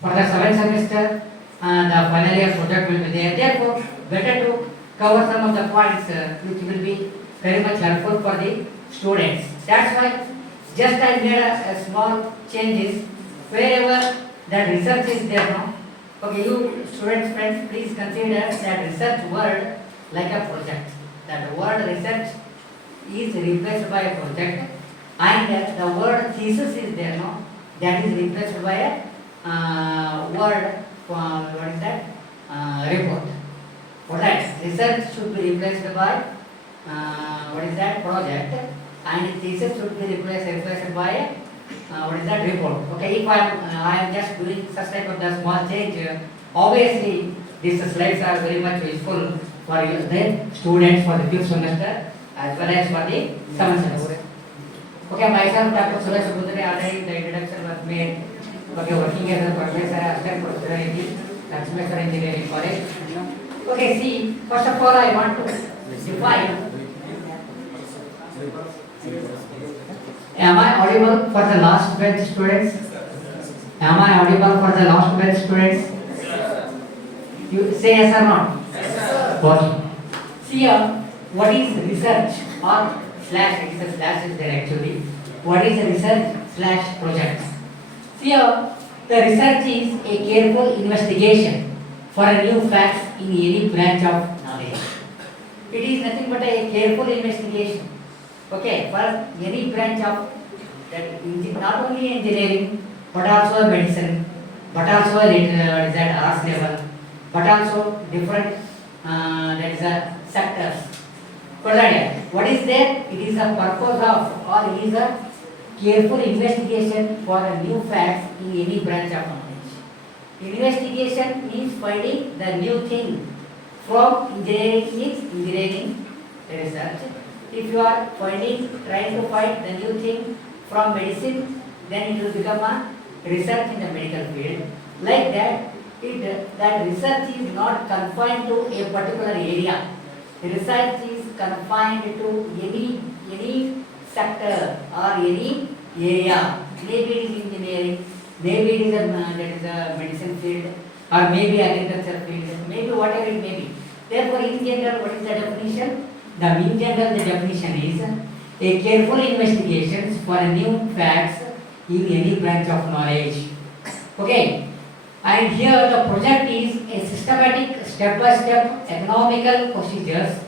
For the seventh semester, the final year project will be there. Therefore, better to cover some of the points which will be very much helpful for the students. That's why just I made a small changes wherever that research is there now. Okay, you students, friends, please consider that research word like a project. That word research is replaced by a project, and the word thesis is there now. That is replaced by a word, what is that? Report. Alright, research should be replaced by what is that? Project, and thesis should be replaced by what is that? Report. Okay, if I am just doing such type of the small change, obviously these slides are very much useful for you, the students for the fifth semester as well as for the seventh semester. Okay, myself, Dr. Suresh Bujari, already the introduction was made. Okay, working as a professor, assistant professor in the National Engineering College. Okay, see, first of all, I want to define. Am I audible for the last bench students? Am I audible for the last bench students? You say yes or not? Yes, sir. Okay. See here, what is research or slash? It is a slash is there actually. What is research slash project? See here, the research is a careful investigation for a new facts in any branch of knowledge. It is nothing but a careful investigation. Okay, for any branch of that, not only engineering, but also medicine, but also arts level, but also different that is a sectors. What is there? It is a purpose of, or it is a careful investigation for a new facts in any branch of knowledge. Investigation means finding the new thing. From engineering means engineering research. If you are trying to find the new thing from medicine, then it will become a research in the medical field. Like that, that research is not confined to a particular area. Research is confined to any sector or any area. Maybe it is engineering, maybe it is a medicine field, or maybe agriculture field, maybe whatever it may be. Therefore, in general, what is the definition? In general, the definition is a careful investigations for new facts in any branch of knowledge. Okay, and here the project is a systematic, step-by-step economical procedures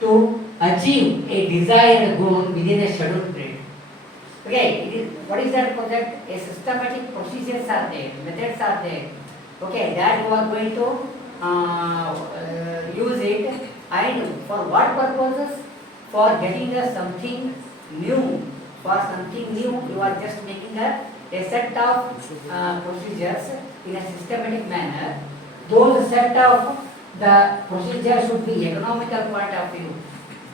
to achieve a desired goal within a scheduled period. Okay, what is that project? A systematic procedures are there, methods are there. Okay, that you are going to use it, and for what purposes? For getting something new. For something new, you are just making a set of procedures in a systematic manner. Those set of the procedures should be economical point of view.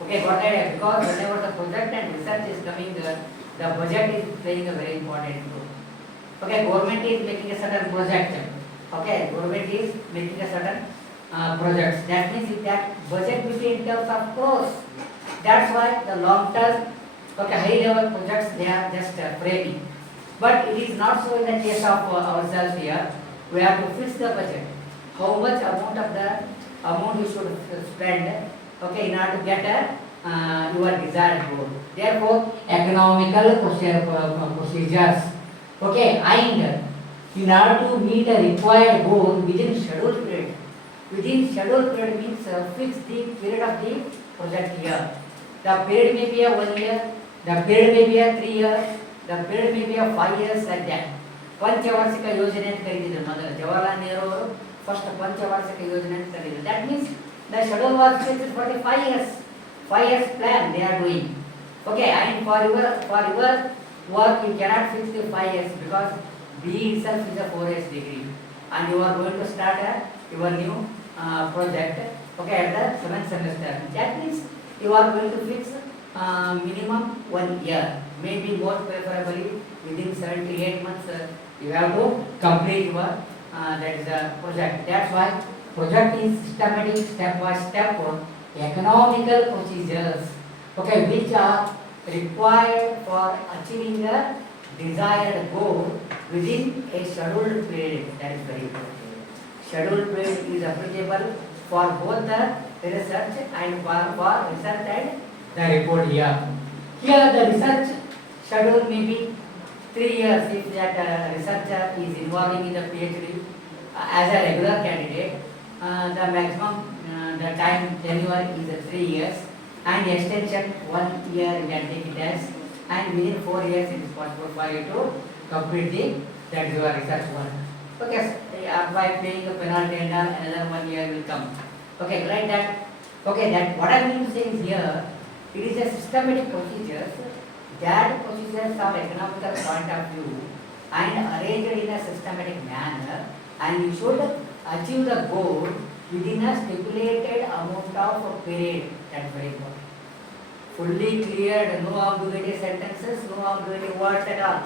Okay, got that? Because whenever the project and research is coming, the budget is playing a very important role. Okay, government is making a certain project. Okay, government is making a certain projects. That means if that budget will be in terms of crores. That's why the long term, okay, high level projects, they are just framing. But it is not so in the case of ourselves here. We have to fix the budget. How much amount you should spend, okay, in order to get your desired goal. Therefore, economical procedures, okay, and in order to meet a required goal within scheduled period. Within scheduled period means fix the period of the project here. The period may be a 1 year, the period may be a 3 years, the period may be a 5 years, like that. पंचवार्षिक योजना करीदिद्ದರು ಮೊದಲು ಜವಾಹರಲಾಲ್ ನೆಹರು ಅವರು first पंचवार्षिक ಯೋಜನೆ ಕರೀದಿದ್ರು. That means the schedule was fixed for the 5 years. 5 years plan they are doing. Okay, and for your work you cannot fix the 5 years because B itself is a 4 years degree, and you are going to start your new project. Okay, at the 7th semester. That means you are going to fix minimum 1 year, maybe more preferably within 7 to 8 months. You have to complete your that is a project. That's why project is systematic, step by step economical procedures, okay, which are required for achieving the desired goal within a scheduled period. That is very important. Scheduled period is applicable for both the research and for research and the report here. Here the research schedule may be 3 years if that researcher is involving in the PhD as a regular candidate. The maximum the time tenure is 3 years, and extension 1 year you can take it as, and within 4 years it is possible for you to complete that your research work. Okay, by paying a penalty and all, another 1 year will come. Okay, like that. Okay, that what I mean to say is here, it is a systematic procedures. That procedures are economical point of view and arranged in a systematic manner, and you should achieve the goal within a stipulated amount of period. That's very important. Fully cleared, no ambiguity sentences, no ambiguity words at all.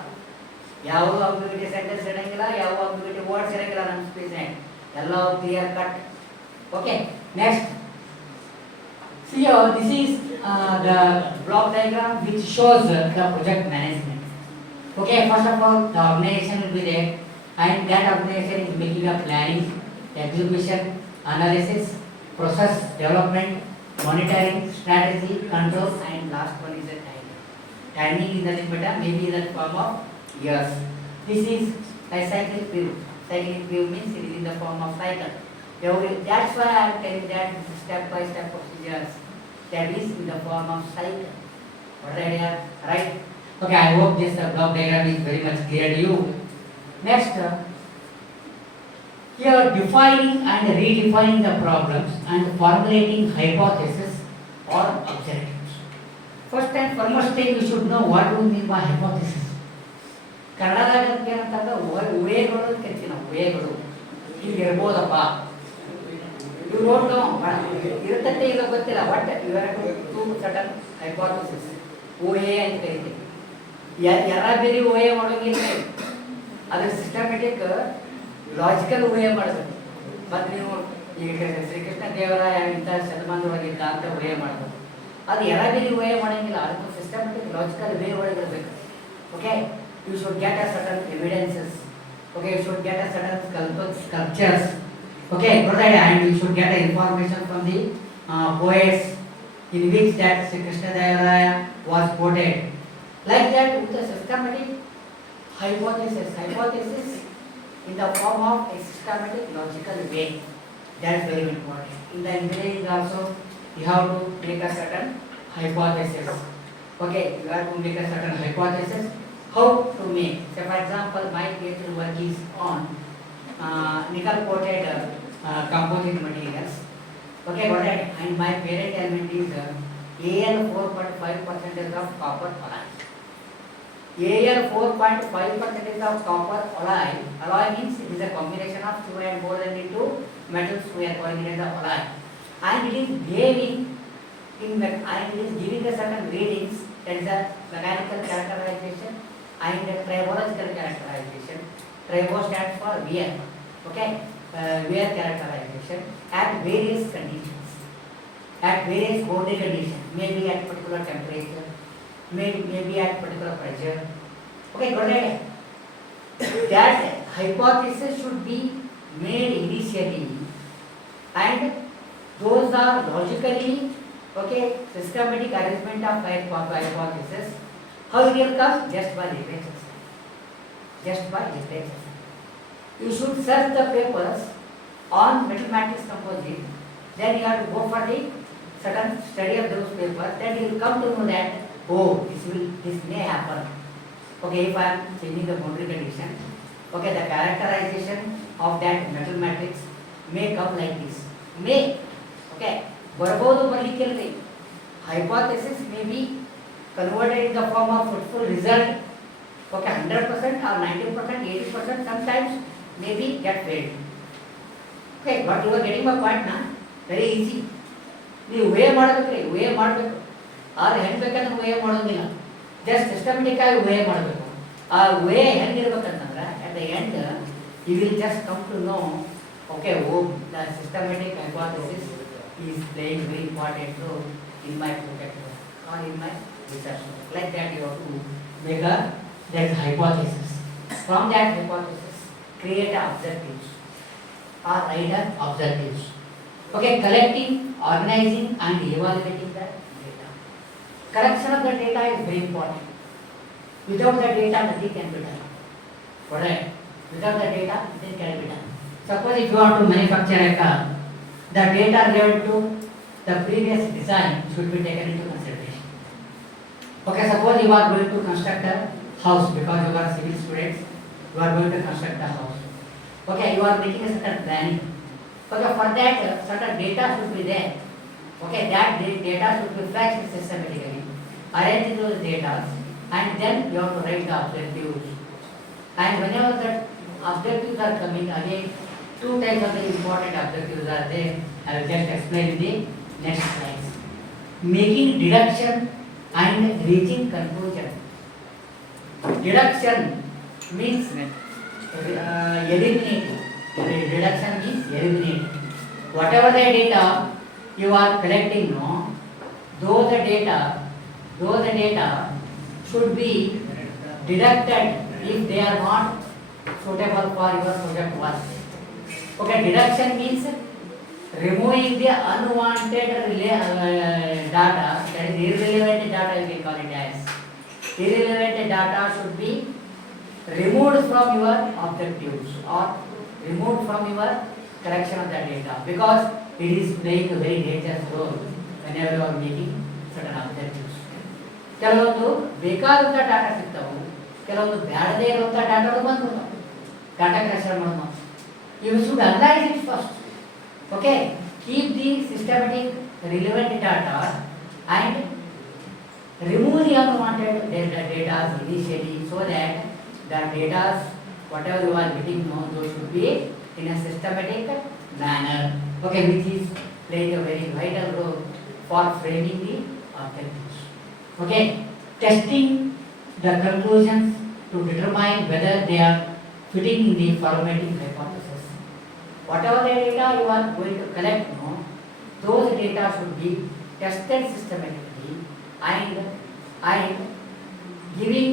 ಯಾವ ambiguity sentence ಇರಂಗಿಲ್ಲ, ಯಾವ ambiguity words ಇರಂಗಿಲ್ಲ ನಮ್ಮ speech ನೇ, ಎಲ್ಲ clear cut. Okay, next. See here, this is the block diagram which shows the project management. Okay, first of all, the organization will be there, and that organization is making a planning, execution, analysis, process development, monitoring, strategy, control, and last one is the timing. Timing is nothing but maybe in the form of years. This is a cyclic view. Cyclic view means it is in the form of cycle. That's why I am telling that step by step procedures. That is in the form of cycle. What idea? Right? Okay, I hope this block diagram is very much clear to you. Next, here defining and redefining the problems and formulating hypotheses or objectives. First and foremost thing, you should know what do we mean by hypothesis. ಕನ್ನಡದಾಗ ಏನಂತಂದ್ರೆ ಊಹೆಗಳು ಅಂತ ಕರಿತೀವಿ ನಾವು. ಊಹೆಗಳು ಹೀಗೆ ಇರ್ಬೋದಪ್ಪ, ಇವು ನೋಡ್ನೋ ಇರ್ತೈತೆ ಇಲ್ಲ ಗೊತ್ತಿಲ್ಲ, ಬಟ್ ಟು ಸಡನ್ ಹೈಪೋಥೆಸಿಸ್ ಊಹೆ ಅಂತ ಕರಿತೀವಿ. ಯಾರ ಬೇರೆ ಊಹೆ ಮಾಡೋಂಗಿಲ್ಲ, ಅದು ಸಿಸ್ಟಮೆಟಿಕ್ ಲಾಜಿಕಲ್ ಊಹೆ ಮಾಡಬೇಕು. ಮತ್ತು ನೀವು ಈಗ ಶ್ರೀಕೃಷ್ಣ ದೇವರಾಯ ಇಂಥ ಶತಮಾನದೊಳಗಿದ್ದ ಅಂತ ಊಹೆ ಮಾಡಬೇಕು. ಅದು ಯಾರ ಬೇರೆ ಊಹೆ ಮಾಡೋಂಗಿಲ್ಲ, ಅದಕ್ಕೆ ಸಿಸ್ಟಮೆಟಿಕ್ ಲಾಜಿಕಲ್ ವೇ ಒಳಗಿರಬೇಕು. Okay, you should get a certain evidences. Okay, you should get a certain sculptures. Okay, and you should get information from the poets in which that Sri Krishna Devaraya was quoted. Like that, with the systematic hypothesis in the form of a systematic logical way. That is very important. In the engineering also, you have to make a certain hypothesis. Okay, you have to make a certain hypothesis. How to make? So for example, my PhD work is on nickel coated composite materials. Okay, got it? And my parent element is Al 4.5% of copper alloy. Al 4.5% of copper alloy. Alloy means it is a combination of two and more than two metals we are calling it as alloy. And it is giving a certain readings. That is a mechanical characterization and tribological characterization. Tribo stands for wear. Okay, wear characterization at various conditions, at various boundary conditions, maybe at particular temperature, maybe at particular pressure. Okay, got it? That hypothesis should be made initially, and those are logically, okay, systematic arrangement of hypothesis. How it will come? Just by literature. Just by literature. You should search the papers on metal matrix composite. Then you have to go for the certain study of those papers. Then you will come to know that this may happen. Okay, if I am changing the boundary condition, okay, the characterization of that metal matrix may come like this. May, okay, ಬರಬಹುದು ಬರಲಿಕ್ಕಿಲ್ರಿ. Hypothesis may be converted in the form of fruitful result. Okay, 100% or 90%, 80% sometimes maybe get failed. Okay, but you are getting my point now. Very easy. ನೀವು way ಮಾಡಬೇಕ್ರಿ, way ಮಾಡಬೇಕು. ಆದ್ರೆ ಹೆಂಗೆ ಬೇಕಂದ್ರೆ way ಮಾಡೋಂಗಿಲ್ಲ, just systematic ಆಗಿ way ಮಾಡಬೇಕು. ಆ ವೇ ಹೆಂಗಿರ್ಬೇಕಂತಂದ್ರೆ at the end you will just come to know, okay, the systematic hypothesis is playing very important role in my project or in my research. Like that you have to make a That is hypothesis. From that hypothesis, create objectives or write objectives. Okay, collecting, organizing, and evaluating the data. Collection of the data is very important. Without the data, nothing can be done. Correct? Without the data, nothing can be done. Suppose if you want to manufacture a car, the data related to the previous design should be taken into consideration. Okay, suppose you are going to construct a house because you are civil students, you are going to construct a house. Okay, you are making a certain planning. Okay, for that certain data should be there. Okay, that data should be fetched systematically. Arrange those data and then you have to write the objectives. And whenever the objectives are coming, again, two types of the important objectives are there. I will just explain in the next slides. Making deduction and reaching conclusion. Deduction means eliminating. Deduction means eliminating. Whatever the data you are collecting, no, those the data should be deducted if they are not suitable for your project work. Okay, deduction means removing the unwanted data, that is irrelevant data you can call it as. Irrelevant data should be removed from your objectives or removed from your collection of the data because it is playing a very dangerous role whenever you are making certain objectives. ಕೆಲವೊಂದು ಬೇಕಾದಂಥ data ಸಿಗ್ತಾವೆ, ಕೆಲವೊಂದು ಬೇಡದೇ ಇರುವಂಥ ಡಾಟಾಗಳು ಬಂದು data collection ಮಾಡೋದು. You should analyze it first. Okay, keep the systematic relevant data and remove the unwanted data initially so that the data whatever you are getting now those should be in a systematic manner. Okay, which is playing a very vital role for framing the objectives. Okay, testing the conclusions to determine whether they are fitting in the formatting hypothesis. Whatever the data you are going to collect now, those data should be tested systematically and giving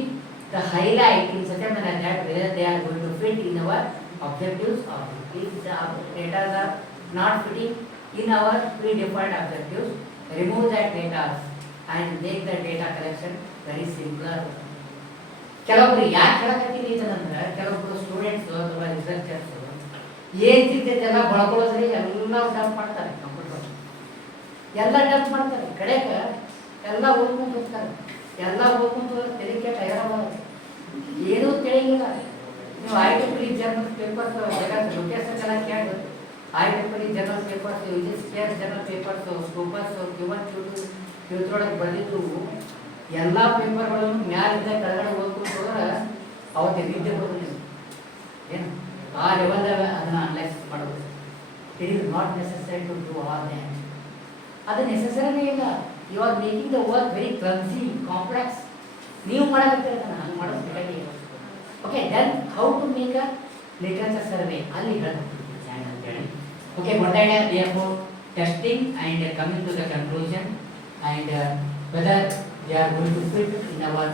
the highlight in such a manner that whether they are going to fit in our objectives or if the data are not fitting in our predefined objectives, remove that data and make the data collection very simpler. ಕೆಲವೊಬ್ರು ಯಾಕೆ ಹೇಳಕತ್ತೀನಿ ಅಂತಂದ್ರೆ ಕೆಲವೊಬ್ರು students ಅಥವಾ researchers ಏನ್ ಸಿಗ್ತೈತೆಲ್ಲ ಬಳಕೊಳ್ಳೋದ್ರಿ ಎಲ್ಲ dump ಮಾಡ್ತಾರೆ, computer ಎಲ್ಲ dump ಮಾಡ್ತಾರೆ, ಕಡೆಗೆ ಎಲ್ಲ ಓದ್ಕೊಂಡು ಹೋಗ್ತಾರೆ, ಎಲ್ಲ ಓದ್ಕೊಂಡು ತೆರಿಗೆ ತಯಾರಾಗೋದು ಏನೂ ತಿಳಿಯಿಲ್ಲ. ನೀವು IEEE ಜರ್ನಲ್ ಪೇಪರ್ಸ್ ಜಗತ್ತು ಲೊಕೇಶನ್ ಎಲ್ಲ ಕೇಳಿ IEEE journal papers, space journal papers, Scopus, ಇವತ್ತೊಳಗೆ ಬರೆದಿದ್ದು ಎಲ್ಲ ಪೇಪರ್ಗಳನ್ನು ಮ್ಯಾಲಿಂದ ಕೆಳಗಡೆ ಓದ್ಕೊಂಡು ಹೋದ್ರೆ ಅವತ್ತು ನಿದ್ದೆ ಬರೋದಿಲ್ಲ. ಏನು ಆ ಲೆವೆಲ್ದಾಗ ಅದನ್ನು ಅನಲೈಸ್ ಮಾಡೋದು. It is not necessary to do all that. ಅದು ನೆಸೆಸರಿನೇ ಇಲ್ಲ. You are making the work very clumsy, complex. ನೀವು ಮಾಡಕತ್ತೀರ ಹಂಗೆ ಮಾಡೋದು ಬೇಕಾಗಿಲ್ಲ. Okay, then how to make a literature survey ಅಲ್ಲಿ ಹೇಳ್ತೀನಿ ಅಂತೇಳಿ. Okay, one idea therefore testing and coming to the conclusion and whether they are going to fit in our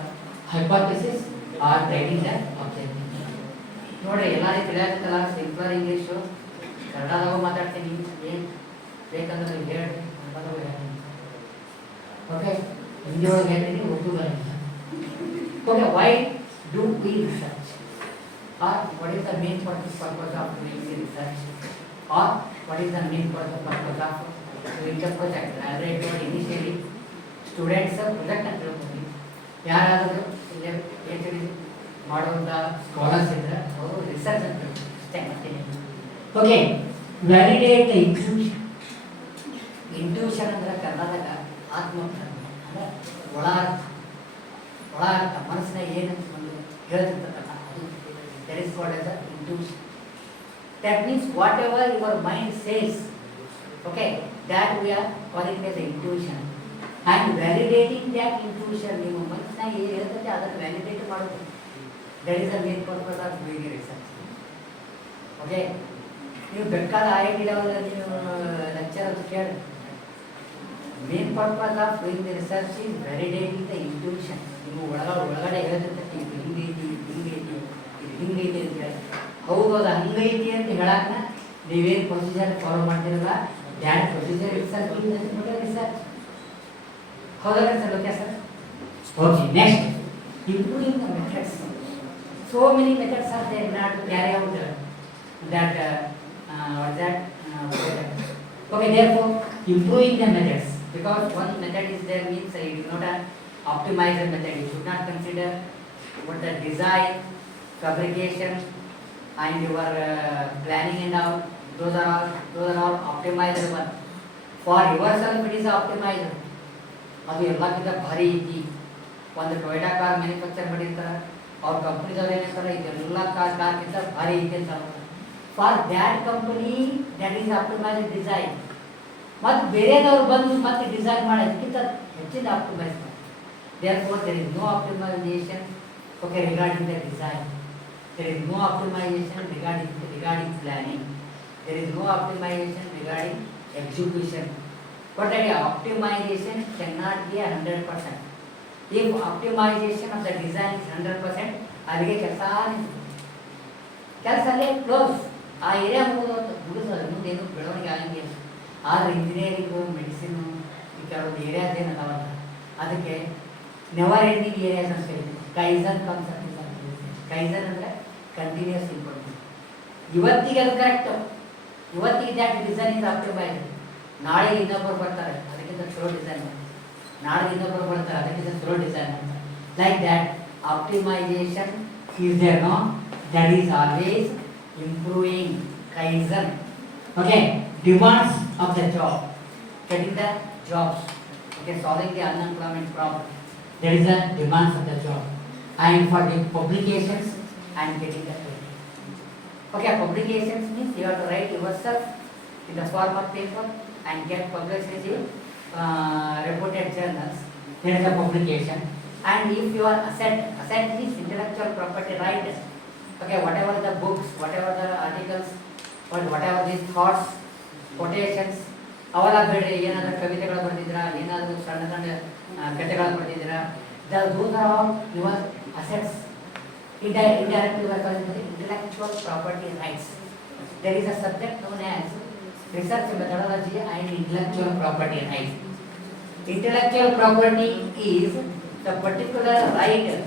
hypothesis or writing the objective. ನೋಡ್ರಿ ಎಲ್ಲರಿಗೂ ತಿಳಿಯಾಕತ್ತಲ್ಲ, simple English ಕನ್ನಡದಾಗ ಮಾತಾಡ್ತೀನಿ, ಏನು ಬೇಕಂದ್ರೆ ಹೇಳಿ ಕನ್ನಡದಾಗ ಹೇಳ್ತೀನಿ. ಓಕೆ, ಹಿಂದಿ ಒಳಗೆ ಹೇಳ್ತೀನಿ, ಉರ್ದು ಬರಲ್ಲ. Okay, why do we research or what is the main purpose of doing the research or what is the main purpose of doing the project. As I told initially, students project ಅಂತ ಹೇಳ್ತೀವಿ. ಯಾರಾದರೂ ಇಲ್ಲೇ PhD ಮಾಡುವಂಥ scholars ಇದ್ದರೆ ಅವರು research ಅಂತ ಅಷ್ಟೇ ಮಾಡ್ತೀನಿ. Okay, validate the intuition. Intuition ಅಂದ್ರೆ ಕನ್ನಡದಾಗ ಆತ್ಮಪ್ರಜ್ಞೆ ಅಂದರೆ ಒಳಾರ್ಥ. ಒಳಾರ್ಥ ಮನಸ್ಸಿನ ಏನಂತ ಹೇಳ್ತಿರ್ತಕ್ಕಂಥ ಅದು that is called as intuition. That means what ever your mind says, okay, that we are calling as intuition and validating that intuition. ನಿಮ್ಮ ಮನಸ್ಸಿನಾಗ ಏನು ಹೇಳ್ತೈತೆ ಅದನ್ನು ವ್ಯಾಲಿಡೇಟ್ ಮಾಡೋದು. That is the main purpose of doing research. Okay, ನೀವು ಬೇಕಾದ IIT ಲೆವೆಲಲ್ಲಿ ನೀವು lecture ಅಂತ ಕೇಳಿ, main purpose of doing the research is validating the intuition. ನೀವು ಒಳಗಡೆ ಹೇಳ್ತೈತೆ ಹಿಂಗೆ ಹಿಂಗೈತಿ ಹಿಂಗೈತಿ ಇದು ಹಿಂಗೈತಿ ಅಂತ ಹೇಳಿ ಹೌದು ಅದು ಹಂಗೈತಿ ಅಂತ ಹೇಳಕ್ಕ ನೀವೇನು ಪ್ರೊಸೀಜರ್ ಫಾಲೋ ಮಾಡ್ತಿರಲ್ಲ ದ್ಯಾಟ್ ಪ್ರೊಸೀಜರ್ ಇಟ್ಸ್ ಸರ್ ಹೌದಾ sir okay sir okay next improving the methods. So many methods are there not to carry out that what that okay therefore improving the methods because one method is there means it is not an optimizer method. You should not consider what the design, fabrication and your planning and all those are all optimizer one. For yourself it is optimizer. ಅದು ಎಲ್ಲಕ್ಕಿಂತ ಭಾರಿ ಐತಿ ಒಂದು Toyota car manufacture ಮಾಡಿರ್ತಾರೆ ಅವ್ರ ಕಂಪ್ನಿದವ್ರು ಏನಿರ್ತಾರೆ ಇದೆಲ್ಲ ಕಾರ್ಗಿಂತ ಭಾರಿ ಐತೆ ಅಂತ for that company that is optimise design ಮತ್ತು ಬೇರೆದವ್ರು ಬಂದು ಮತ್ತೆ ಡಿಸೈನ್ ಮಾಡೋದಕ್ಕಿಂತ ಹೆಚ್ಚಿನ ಆಪ್ಟಿಮೈಸ್ ಮಾಡಿ therefore there is no optimisation okay regarding the design there is no optimisation regarding planning there is no optimisation regarding execution but optimization cannot be 100%. If optimization of the design is 100%, ಅಲ್ಲಿಗೆ ಕೆಲಸಲ್ಲೇ close ಆ area ಮುಗಿಸೋದು ಮುಂದೇನು ಬೆಳವಣಿಗೆ ಆಗಂಗಿಲ್ಲ ಆದರೆ engineering medicine ಈ ಕೆಲವೊಂದು areas ಏನು ಅದಾವಲ್ಲ ಅದಕ್ಕೆ ನೆವರ್ ಎಂಡಿಂಗ್ ಏರಿಯಾಸ್ ಅಂತ ಕರೀತೀವಿ ಕೈಸನ್ ಕಾನ್ಸೆಪ್ಟ್ ಕೈಸನ್ ಅಂದರೆ ಕಂಟಿನ್ಯೂಸ್ ಇಂಪ್ರೂವ್ಮೆಂಟ್ ಇವತ್ತಿಗೆ ಅದು ಕರೆಕ್ಟು ಇವತ್ತಿಗೆ ದ್ಯಾಟ್ ಡಿಸೈನ್ ಇಸ್ ಆಪ್ಟಿಮೈಸ್ ನಾಳೆ ಇನ್ನೊಬ್ಬರು ಬರ್ತಾರೆ ಅದಕ್ಕಿಂತ ಚಲೋ ಡಿಸೈನ್ ಮಾಡ್ತಾರೆ ನಾಳೆ ಇನ್ನೊಬ್ಬರು ಬರ್ತಾರೆ ಅದಕ್ಕಿಂತ ಚಲೋ ಡಿಸೈನ್ ಮಾಡ್ತಾರೆ like that optimisation is there no that is always improving kaizen okay demands of the job getting the jobs okay solving the unemployment problem there is a demands of the job and for the publications and getting the pay okay publications means you have to write yourself in the form of paper and get published in reputed journals. There is a publication. And if you are asset means intellectual property right. Okay, whatever the books, whatever the articles, or whatever these thoughts, quotations, ಅವೆಲ್ಲ ಬೇಡ್ರಿ ಏನಾದರೂ ಕವಿತೆಗಳು ಬರೆದಿದ್ದೀರಾ ಏನಾದರೂ ಸಣ್ಣ ಸಣ್ಣ ಕಥೆಗಳು ಬರೆದಿದ್ದೀರಾ those are all your assets. Indirectly you are calling it intellectual property rights. There is a subject known as research methodology and intellectual property rights. Intellectual property is the particular right,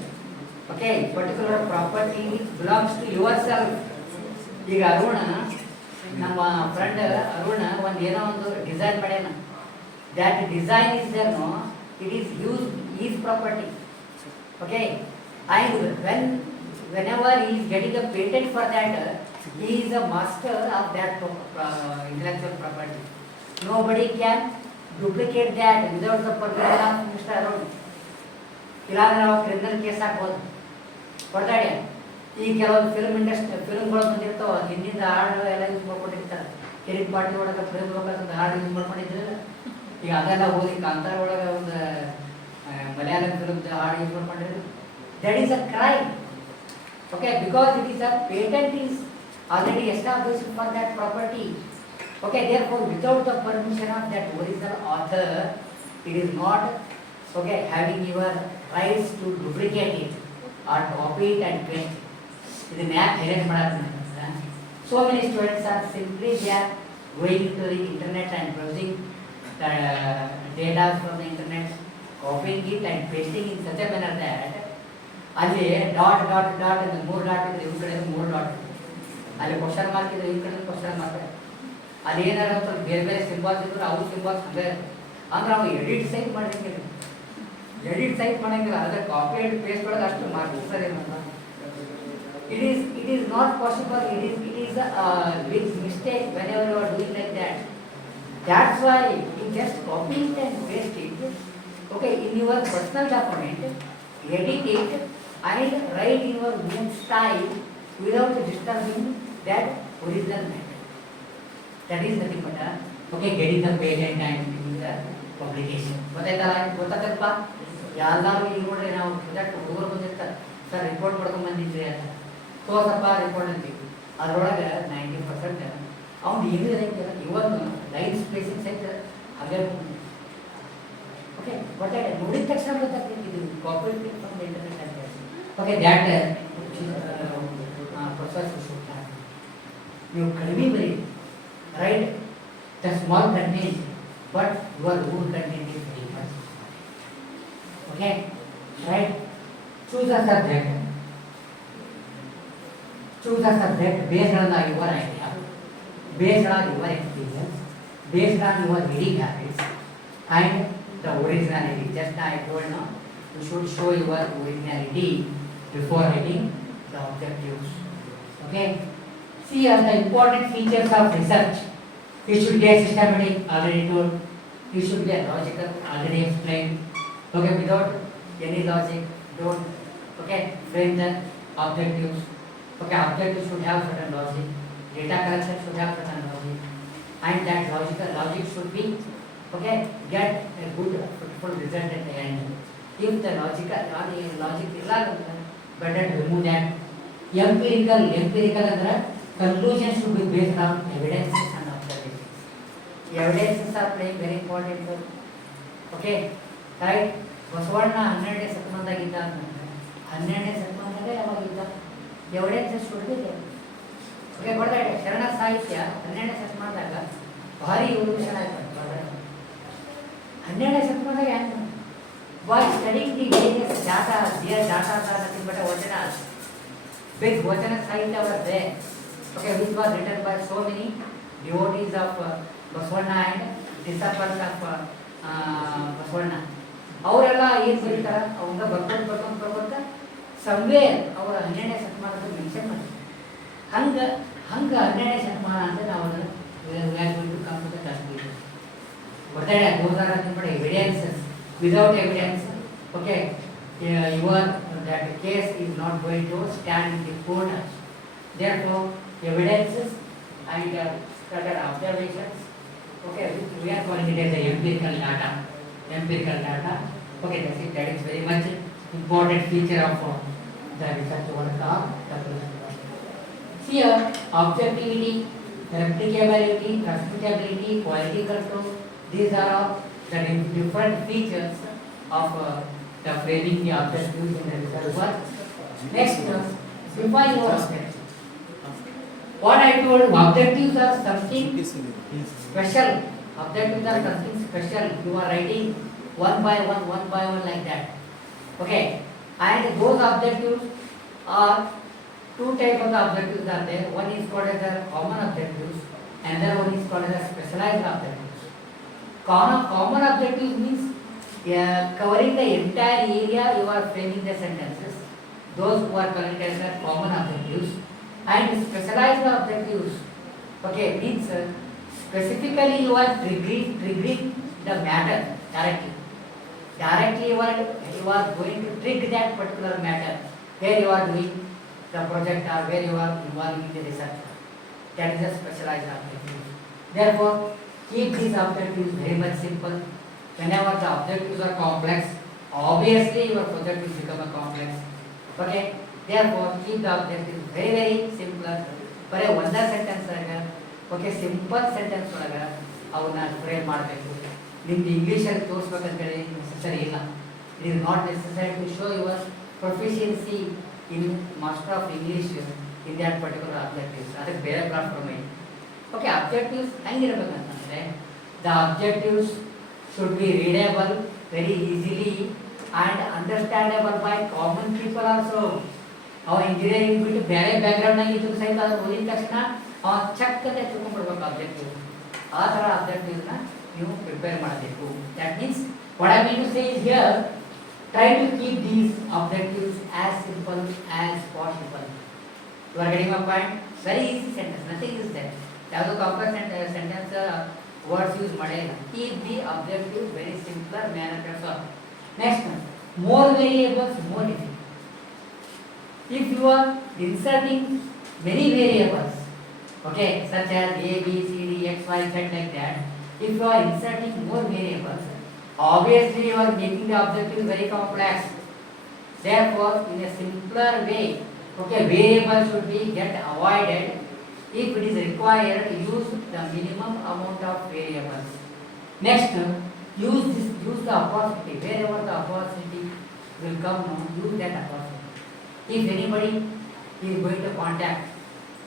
okay, particular property which belongs to yourself. ಈಗ ಅರುಣ ನಮ್ಮ friend Aruna ಒಂದು ಏನೋ ಒಂದು design ಮಾಡ್ಯಾನ that design is there no it is use is property okay and whenever he is getting a patent for that he is a master of that intellectual property. Nobody can duplicate that without the permission of Mr. Arun. ಇಲ್ಲಾಂದ್ರೆ ನಾವು criminal case ಹಾಕ್ಬೋದು ಕೊಡ್ತಾಳೆ ಈ ಕೆಲವೊಂದು ಫಿಲ್ಮ್ಗಳು ಬಂದಿರ್ತಾವ ಹಿಂದಿಂದ ಹಾಡು ಎಲ್ಲ use ಮಾಡ್ಕೊಂಡಿರ್ತಾರೆ ಕಿರಿಕ್ ಪಾರ್ಟಿ ಒಳಗೆ ಫಿಲ್ಮ್ ಹೋಗೋದು ಹಾಡು ಯೂಸ್ ಮಾಡ್ಕೊಂಡಿದ್ರಲ್ಲ ಈಗ ಅದೆಲ್ಲ ಹೋಗಿ ಕಾಂತಾರ ಒಳಗೆ ಒಂದು ಮಲಯಾಳಂ ಫಿಲ್ಮ್ದ ಹಾಡು ಯೂಸ್ ಮಾಡ್ಕೊಂಡಿದ್ರು that is a crime okay because it is a patent is already established for that property okay therefore without the permission of that original author it is not okay having your rights to duplicate it or copy it and paste ಇದು map highlight ಮಾಡಕ್ಕೆ so many students are simply they are going to the internet and browsing the data from the internet copying it and pasting in such a manner that ಅಲ್ಲಿ dot dot dot ಅಂತ 3 dot ಇದ್ರೆ ಇವ್ರ ಕಡೆ 3 dot ಅಲ್ಲಿ question mark ಇದ್ರೆ ಇವ್ರ ಕಡೆ question mark ಅಲ್ಲಿ ಏನಾರ ಸ್ವಲ್ಪ ಬೇರೆ ಬೇರೆ ಸಿಂಬಲ್ಸ್ ಇದ್ರೆ ಅವು ಸಿಂಬಲ್ಸ್ ಹಂಗೆ ಅಂದ್ರೆ ಅವು ಎಡಿಟ್ ಸೈಟ್ ಮಾಡಂಗಿಲ್ಲ ಅದ್ರ ಕಾಪಿ ಆ್ಯಂಡ್ ಪೇಸ್ಟ್ ಒಳಗೆ ಅಷ್ಟು ಮಾರ್ಕ್ಸ್ ಸರಿ it is not possible it is a big mistake whenever you are doing like that. That's why you just copy it and paste it okay in your personal document edit it and write in your own style without disturbing that original matter. That is nothing but okay getting the patent and getting the publication. ಗೊತ್ತಾಯ್ತಪ್ಪ ಎಲ್ಲರೂ ಈಗ ನೋಡ್ರಿ ನಾವು project ಹುಡುಗರು ಬಂದಿರ್ತಾರೆ sir report ಮಾಡ್ಕೊಂಡು ಬಂದಿದ್ರಿ ಅಂತ ತೋರ್ಸಪ್ಪ report ಅಂತೀವಿ ಅದರೊಳಗೆ 90% ಅವ್ನು ಏನು ಇರಂಗಿಲ್ಲ ಇವತ್ತು ಲೈನ್ ಸ್ಪೇಸಿಂಗ್ ಸಹಿತ ಹಾಗೆ ಓಕೆ ಬಟ್ ನೋಡಿದ ತಕ್ಷಣ ಗೊತ್ತಾಗ್ತೈತಿ ಇದು ಕಾಪಿ ಫ್ರಮ್ ದ ಇಂಟರ್ನೆಟ್ ಅಂತ Okay, that process you should have. You can be right? The small content, but your whole content is very much. Okay, right? Choose a subject. Choose a subject based on your idea, based on your experience, based on your reading habits, and the originality. Just I told now, you should show your originality before writing the objectives. Okay. See the important features of research. You should be a systematic, already told. You should be a logical, already explained. Okay, without any logic, don't. Okay, frame the objectives. Okay, objectives should have certain logic. Data collection should have certain logic, and that logic should be okay. Get a good, fruitful result at the end. If the logic is not, better to remove that. Empirical ಅಂದ್ರೆ conclusion should be based on evidences and observations. Evidences are playing very important role. Okay, right? Basavanna 12ನೇ ಶತಮಾನದಾಗಿದ್ದ ಅಂತಂದ್ರೆ 12ನೇ ಶತಮಾನದಾಗ ಯಾವಾಗಿದ್ದ evidences should be there. Okay, ಗೊತ್ತಾಯ್ತು. ಶರಣ ಸಾಹಿತ್ಯ 12ನೇ ಶತಮಾನದಾಗ ಭಾರಿ ಎವಲ್ಯೂಷನ್ ಆಯ್ತು. 12ನೇ ಶತಮಾನದಾಗ ಯಾಕೆ by studying the various data, their data are nothing but a vachanas. Big vachana sahitya was there. Okay, which was written by so many devotees of Basavana and disciples of Basavana. ಅವರೆಲ್ಲ ಏನು ಬರೀತಾರ ಅವಂಗ ಬರ್ಕೊಂತ somewhere ಅವರ 12ನೇ ಶತಮಾನದ mention ಮಾಡ್ತಾರೆ. ಹಂಗೆ 12ನೇ ಶತಮಾನ ಅಂತ ನಾವು ಬರ್ತಾರೆ. those are nothing but evidences. Without evidence, okay, that case is not going to stand in the court. Therefore, evidences and certain observations, okay, we are calling it as the empirical data. Empirical data, okay, that is very much important feature of the research work of the process. Here, objectivity, replicability, transmissibility, quality control, these are all the different features of the framing the objectives in the research work. Next, define your objectives. What I told, objectives are something special. Objectives are something special. You are writing one by one like that. Okay, and those objectives are two types of the objectives are there. One is called as the common objectives, and the one is called as the specialized objectives. Common objectives means covering the entire area you are framing the sentences. Those who are called as the common objectives. And specialized objectives, okay, means specifically you are triggering the matter directly. Directly you are going to trigger that particular matter where you are doing the project or where you are involving in the research. That is a specialized objective. Therefore, keep these objectives very much simple. Whenever the objectives are complex, obviously your project will become a complex. Okay, therefore keep the objectives very simple. ಬರೀ ಒಂದ sentence ಒಳಗೆ okay simple sentence ಒಳಗೆ ಅವನ್ನ frame ಮಾಡಬೇಕು. ನಿಮ್ದು ಇಂಗ್ಲೀಷಲ್ಲಿ ತೋರಿಸ್ಬೇಕಂತೇಳಿ necessary ಇಲ್ಲ. It is not necessary to show your proficiency in master of English in that particular objectives. ಅದಕ್ಕೆ ಬೇರೆ ಪ್ಲಾಟ್ಫಾರ್ಮ್ ಐತಿ. ಓಕೆ, ಅಬ್ಜೆಕ್ಟಿವ್ಸ್ ಹೆಂಗಿರ್ಬೇಕಂತಂದರೆ the objectives should be readable very easily and understandable by common people also. ಅವ engineering ಬಿಟ್ಟು ಬೇರೆ background ನಾಗ ಇದ್ದು ಸಹಿತ ಅದು ಓದಿದ ತಕ್ಷಣ ಅವ ಚಕ್ಕತೆ ತಿಳ್ಕೊಂಡ್ಬಿಡ್ಬೇಕು ಅಬ್ಜೆಕ್ಟಿವ್. ಆ ಥರ ಅಬ್ಜೆಕ್ಟಿವ್ನ ನೀವು ಪ್ರಿಪೇರ್ ಮಾಡಬೇಕು. That means what I mean to say is here, try to keep these objectives as simple as possible. You are getting my point? Very easy sentence, nothing is that. ಯಾವುದೋ complex sentence words use madela. Keep the objective very simpler manner. That's all. Next one, more variables, more difficult. If you are inserting many variables, okay, such as A, B, C, D, X, Y, Z like that, if you are inserting more variables, obviously you are making the objective very complex. Therefore, in a simpler way, okay, variables should be get avoided. If it is required, use the minimum amount of variables. Next, use the opportunity. Wherever the opportunity will come, use that opportunity. If anybody is going to contact,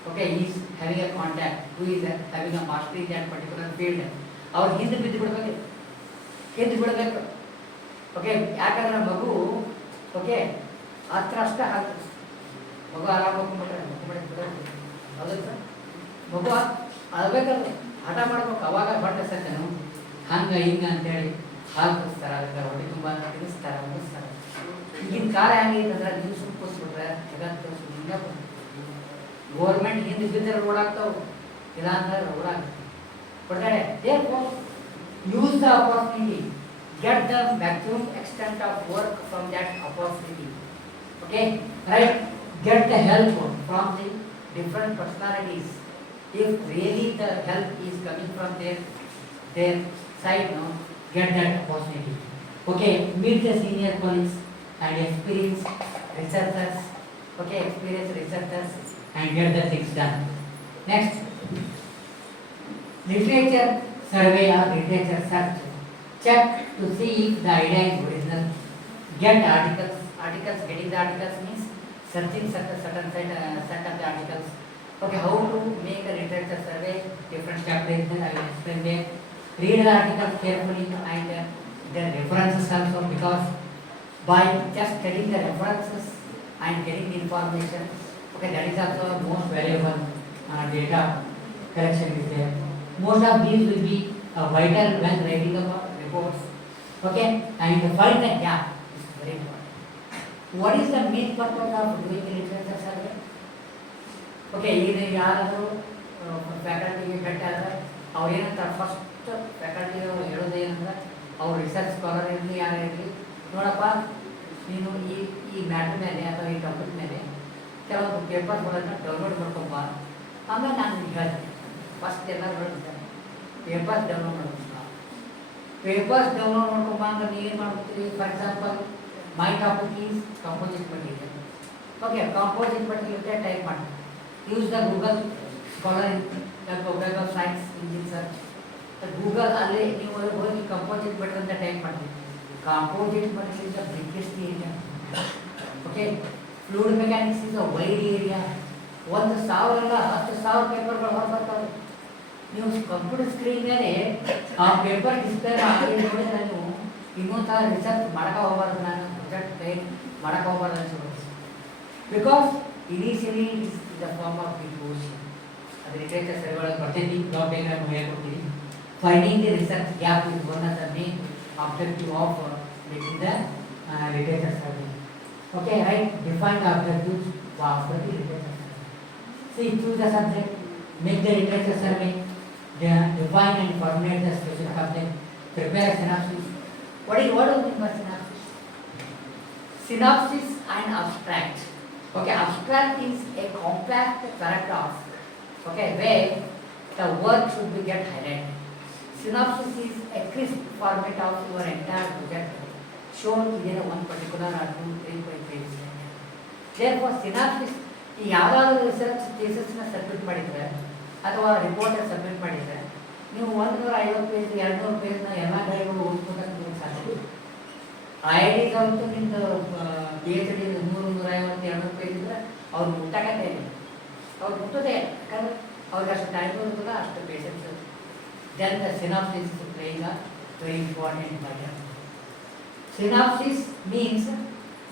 okay, he is having a contact who is having a mastery in that particular field, ಅವ್ರು ಹಿಂದೆ ಬಿದ್ದು ಬಿಡಬೇಕು, ಹಿಂದೆ ಬಿಡಬೇಕು. Okay, ಯಾಕಂದ್ರೆ ಮಗು okay ಹತ್ರ ಅಷ್ಟೇ ಆಗ್ತದೆ. ಮಗು ಆರಾಮ ಹೋಗ್ಬಿಟ್ರೆ ಅದಕ್ಕೆ ಮಗು ಅಳ್ಬೇಕಲ್ಲ, ಹಠ ಮಾಡ್ಬೇಕು, ಅವಾಗ ಬಟ್ಟೆ ಸತ್ತನು ಹಂಗೆ ಹಿಂಗೆ ಅಂತೇಳಿ ಹಾಲು ಕುಡಿಸ್ತಾರೆ, ಅದಕ್ಕೆ ಹೊಟ್ಟೆ ತುಂಬ ತಿನ್ನಿಸ್ತಾರೆ, ಮುಗಿಸ್ತಾರೆ. ಈಗಿನ ಕಾಲ ಹೆಂಗಿತ್ತಂದ್ರೆ ನೀವು ಸುಮ್ಮ ಕೂಸ್ಬಿಟ್ರೆ ಜಗತ್ತು ಹಿಂಗೆ ಗೌರ್ಮೆಂಟ್ ಹಿಂದೆ ಬಿದ್ದರೆ ರೋಡಾಗ್ತಾವೆ, ಇಲ್ಲ ಅಂದ್ರೆ ರೋಡಾಗ್ತವೆ. ಕೊಡ್ತಾರೆ use the opportunity, get the maximum extent of work from that opportunity. Okay, right? Get the help from the different personalities. If really the help is coming from their side, no, get that opportunity. Okay, meet the senior colleagues and experienced researchers. Okay, experienced researchers and get the things done. Next, literature survey or literature search. Check to see if the idea is original. Get articles. Getting the articles means searching certain set of the articles. Okay, how to make a literature survey? Different steps I will explain there. Read the article carefully and the references also, because by just studying the references and getting the information, okay, that is also most valuable data collection is there. Most of these will be vital when writing the reports. Okay, and find the gap is very important. What is the main purpose of doing the literature survey? Okay, ಈಗ ಯಾರಾದರೂ ಫ್ಯಾಕಲ್ಟಿಗೆ ಭೇಟಿ ಆದರೆ ಅವ್ರು ಏನಂತಾರೆ, first faculty ಹೇಳೋದು ಏನಂದ್ರೆ, ಅವ್ರು research scholar ಇರಲಿ ಯಾರೇ ಇರಲಿ, ನೋಡಪ್ಪ ನೀನು ಈ ಮ್ಯಾಟ್ರ್ ಮೇಲೆ ಅಥವಾ ಈ ಟಾಪಿಕ್ ಮೇಲೆ ಕೆಲವೊಂದು ಪೇಪರ್ಗಳನ್ನು ಡೌನ್ಲೋಡ್ ಮಾಡ್ಕೊಂಬ. ಆಮೇಲೆ ನಾನು ನಿಮ್ಗೆ ಹೇಳ್ತೀನಿ, ಫಸ್ಟ್ ಎಲ್ಲರೂ ಹೇಳ್ತಾರೆ ಪೇಪರ್ಸ್ ಡೌನ್ಲೋಡ್ ಮಾಡ್ಕೊಂಬ. ಪೇಪರ್ಸ್ ಡೌನ್ಲೋಡ್ ಮಾಡ್ಕೊಂಬ ಅಂದ್ರೆ ನೀವೇನು ಮಾಡ್ತೀವಿ? For example, my topic is composite material. Okay, composite material type ಮಾಡಿ. Use the Google scholar web of science engine search. Google ಅಲ್ಲಿ ನೀವು ಹೋಗಿ ಕಂಪೋಸಿಟ್ ಮಟೀರಿಯಲ್ ಅಂತ ಟೈಪ್ ಮಾಡ್ತೀವಿ. Composite material is the biggest area. Okay, fluid mechanics is a wide area. 1,000 ಅಲ್ಲ 10,000 ಪೇಪರ್ಗಳು ಹೊರಬರ್ತಾವೆ. ನೀವು computer screen ಮೇಲೆ ಆ ಪೇಪರ್ ಡಿಸ್ಪ್ಲೇ ಮಾಡಿ ನೋಡಿದ್ರೆ ನೀವು ಇನ್ನೊಂದು ಥರ ರಿಸರ್ಚ್ ಮಾಡಕ್ಕೆ ಹೋಗ್ಬಾರ್ದು, ನಾನು ಪ್ರೊಜೆಕ್ಟ್ ಟೈಮ್ ಮಾಡಕ್ಕೆ ಹೋಗ್ಬಾರ್ದು ಅನ್ಸ್ಬಿಡುತ್ತೆ. Because initially is the form of the question. ಅದು ಲಿಟರೇಚರ್ ಸರ್ವೆಗಳಲ್ಲಿ ಬರ್ತೈತಿ, ಜಾಬ್ ಡಯಾಗ್ರಾಮ್ ಹೇಳ್ಕೊಡ್ತೀನಿ. Finding the research gap is one of the main objective of making the literature survey. Okay, right? Define the objectives after the literature survey. See, choose the subject, make the literature survey, define and formulate the specific object, prepare a synopsis. What do you mean by synopsis? Synopsis and abstract. Okay, abstract is a compact paragraph. Okay, where the work should be get highlighted. Synopsis is a crisp format of your entire project shown in one particular or 2-3 pages. Therefore, synopsis ಈ ಯಾವುದಾದ್ರೂ research ಥೀಸಿಸ್ನ submit ಮಾಡಿದರೆ ಅಥವಾ report submit ಮಾಡಿದರೆ ನೀವು 150 page 200 ಪೇಜ್ನ ಎಲ್ಲ ಕಡೆಗಳು ಓದ್ಕೋಬೇಕು ಸಾಧ್ಯ. IITs ಅಂತೂ ನಿಮ್ದು PhD 100-150-200 ಪೇಜ್ ಇದ್ದರೆ ಅವ್ರು ಮುಟ್ಟಕತ್ತೆ ಇಲ್ಲ, ಅವ್ರು ಮುಟ್ಟೋದೇ, ಯಾಕಂದ್ರೆ ಅವ್ರಿಗೆ ಅಷ್ಟು ಟೈಮ್ ಇರೋದಿಲ್ಲ, ಅಷ್ಟು patience. Then the synopsis is playing a very important part. Synopsis means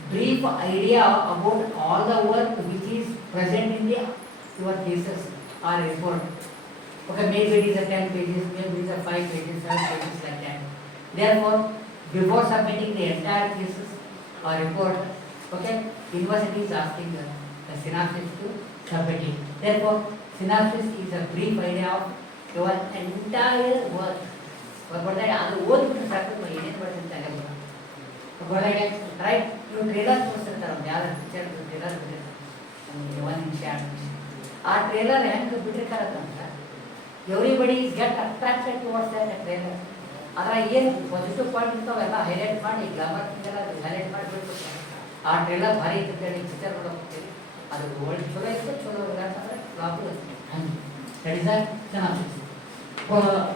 brief idea about all the work which is present in your thesis or report. Okay, maybe it is a 10 pages, maybe it is a 5 pages, 7 pages, like that. Therefore, before submitting the entire thesis or report, okay, university is asking the synopsis to submit it. Therefore, synopsis is a brief idea of your entire work. ಅದು ಓದ್ಬಿಟ್ಟು ಸಾಕು, ಏನೇನು ಬರ್ತಂತ ಆಗಲ್ಲ. Right, ನೀವು trailer ತೋರಿಸಿರ್ತಾರೆ, ಒಂದು ಯಾವ್ದು picture trailer ಬಿಟ್ಟಿರ್ತಾರೆ, 1 ನಿಮಿಷ 2 ನಿಮಿಷ. ಆ ಟ್ರೇಲರ್ ಹೆಂಗೆ ಬಿಟ್ಟಿರ್ತಾರಂತ everybody is get attracted towards that trailer. ಅದರ ಏನು ಪಾಸಿಟಿವ್ ಪಾಯಿಂಟ್ ಇರ್ತಾವೆಲ್ಲ ಹೈಲೈಟ್ ಮಾಡಿ, ಗ್ಲಾಮರ್ ಥಿಂಗೆಲ್ಲ ಹೈಲೈಟ್ ಮಾಡಿ ಬಿಟ್ಬಿಡ್ತಾರೆ. ಆ ಟ್ರೇಲರ್ ಭಾರಿ ಇರ್ತೇಳಿ ಪಿಕ್ಚರ್ ನೋಡೋಕೆ ಹೋಗ್ತೀವಿ, ಅದು ಒಳ್ಳೆ ಚಲೋ ಇರುತ್ತೆ, ಚಲೋ ಇಲ್ಲ ಅಂತಂದರೆ ಫ್ಲಾಪು ಇರುತ್ತೆ. ಹಂಗೆ that is a synopsis.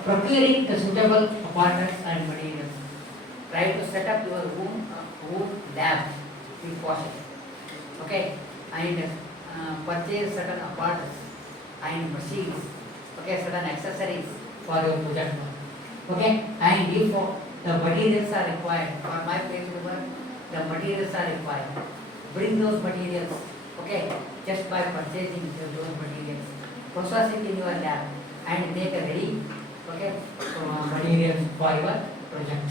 Procuring the suitable apparatus and materials. Try to set up your own lab if possible. okay, and purchase certain parts and machines, okay, certain accessories for your project work, okay, and if the materials are required for my place of work, the materials are required. Bring those materials, okay, just by purchasing those materials, process it in your lab and make a ready, okay, materials for your project.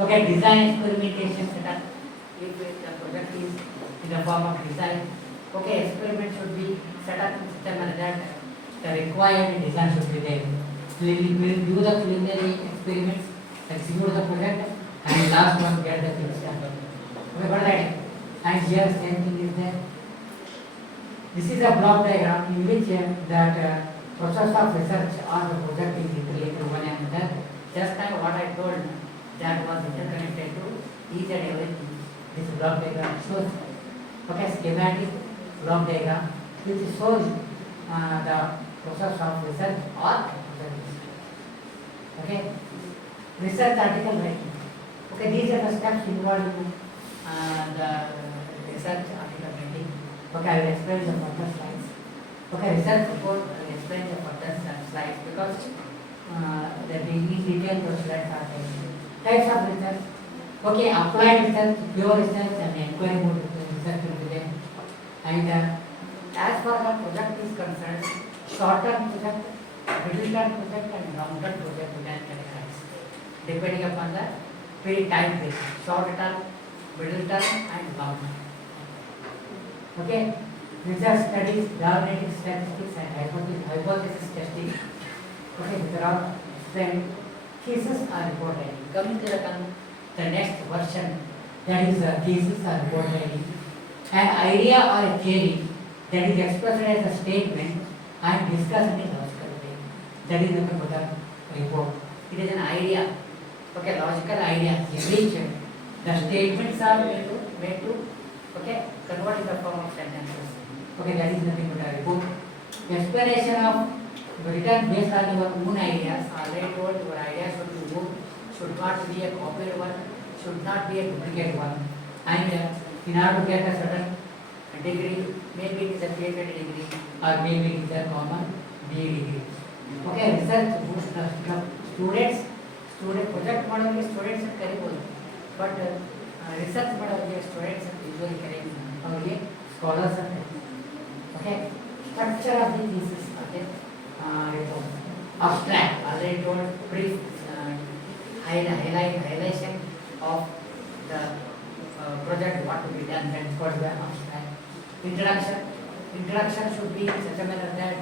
Okay, design experimentation setup. If the project is in the form of design, okay, experiment should be set up in such a manner that the required design should be there. We will do the preliminary experiments, execute the project, and last one get the things done. Okay, got that? And here same thing is there. This is a block diagram in which that process of research on the project is interlinked to one another. Just like what I told, that was interconnected to each and everything. This block diagram shows, okay, schematic block diagram which shows the process of research or project. Okay, research article writing. Okay, these are the steps involved in the research article writing. Okay, I will explain the further slides. Okay, research report, I will explain the further slides because the in detail those slides are there. Types of research. Okay, applied research, pure research, and inquiry mode research will be there. And as far as project is concerned, short-term project, middle-term project, and long-term project we can categorize depending upon the period time frame, short-term, middle-term, and long-term. Okay, research studies, diagnostic statistics, and hypothesis testing. Okay, these are all explained. Cases are reported. Coming to the next version, that is cases are reported. An idea or a theory that is expressed as a statement and discussed in logical way. That is nothing but a report. It is an idea, okay, logical idea in which the statements are made to okay, convert in the form of sentences. Okay, that is nothing but a report. Explanation of written based on your own ideas. Already told your ideas should be good, should not be a copied one, should not be a duplicate one. And in order to get a certain degree, maybe it is a PhD degree or maybe it is a common BA degree. Okay, research boosts the students. Student project model में students से करीब होते, but research model में students से usually करीब और ये scholars से okay. Structure of the thesis, okay. Report. Abstract, already told, brief highlightation of the project, what to be done, that's called the abstract. Introduction should be in such a manner that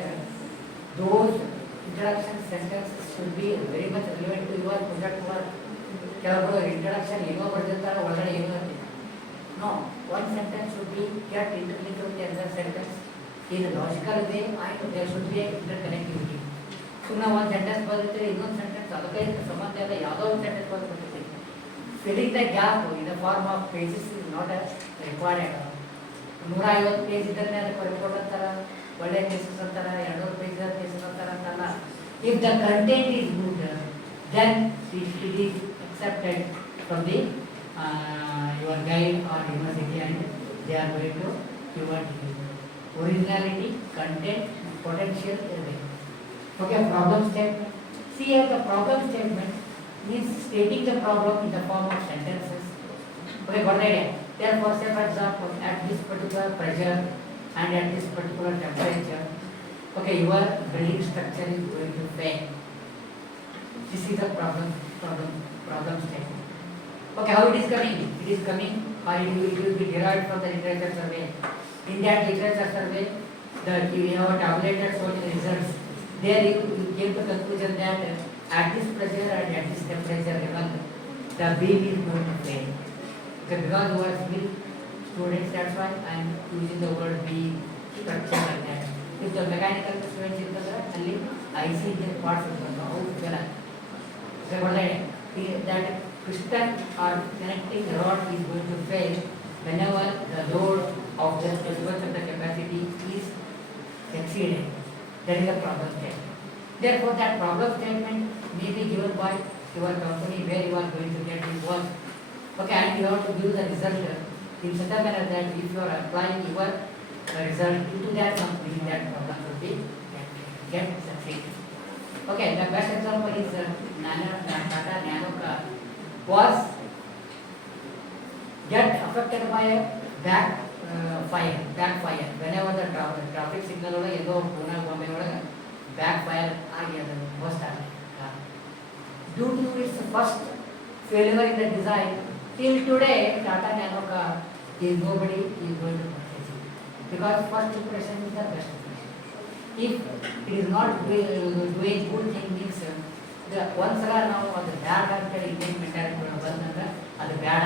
those introduction sentences should be very much relevant to your project work. ಕೆಲವೊಬ್ಬರು introduction ಏನೋ ಬರ್ದಿರ್ತಾರೆ ಒಳಗಡೆ ಏನೋ ಇರ್ತಿಲ್ಲ. No, one sentence should be get interlinked with the other sentence in a logical way and there should be a interconnectivity. ಸುಮ್ಮನೆ ಒಂದು sentence ಬರೆದಿರ್ತೀರಿ, ಇನ್ನೊಂದು sentence ಅದಕ್ಕೆ ಸಂಬಂಧ ಇಲ್ಲ, ಯಾವುದೋ ಒಂದು sentence ಬರೆದಿರ್ತೀರಿ. Filling the gap in the form of pages is not as required at all. 150 page ಇದ್ದರೆ ಅದಕ್ಕೆ ರಿಪೋರ್ಟ್ ಅಂತಾರ, ಒಳ್ಳೆ ಕೇಸಸ್ ಅಂತಾರ, 200 ಪೇಜ್ ಕೇಸಸ್ ಅಂತಾರ ಅಂತಲ್ಲ. If the content is good, then it is accepted from the your guide or university and they are going to give a degree. Originality, content, potential is there. Okay, problem statement. See here the problem statement means stating the problem in the form of sentences. Okay, got the idea? Therefore, say for example, at this particular pressure and at this particular temperature, okay, your building structure is going to fail. This is the problem statement. Okay, how it is coming? It is coming or it will be derived from the literature survey. In that literature survey, you have tabulated so many results. There you came to the conclusion that at this pressure and at this temperature level, the beam is going to fail. Okay, because you are civil students, that's why I am using the word beam structure like that. If the mechanical students in the only IC engine parts of the how so what that piston or connecting rod is going to fail whenever the load of the capacity is exceeded. That is a problem statement. Therefore, that problem statement may be given by your company where you are going to get this work. Okay, and you have to give the result in such a manner that if you are applying your result into that company, that problem will be get succeed. Okay, the best example is Tata Nano car was get affected by a backfire. Whenever the traffic signal or yellow Pune Bombay backfire most due to its first failure in the design, till today Tata Nano car is nobody is going to purchase it because first impression is the best impression. If it is not doing good thing means the ಒಂದ್ಸಲ ನಾವು ಅದು ಬ್ಯಾಡ ಅಂತೇಳಿ Indian mentality ಬಂದಂದ್ರೆ ಅದು ಬ್ಯಾಡ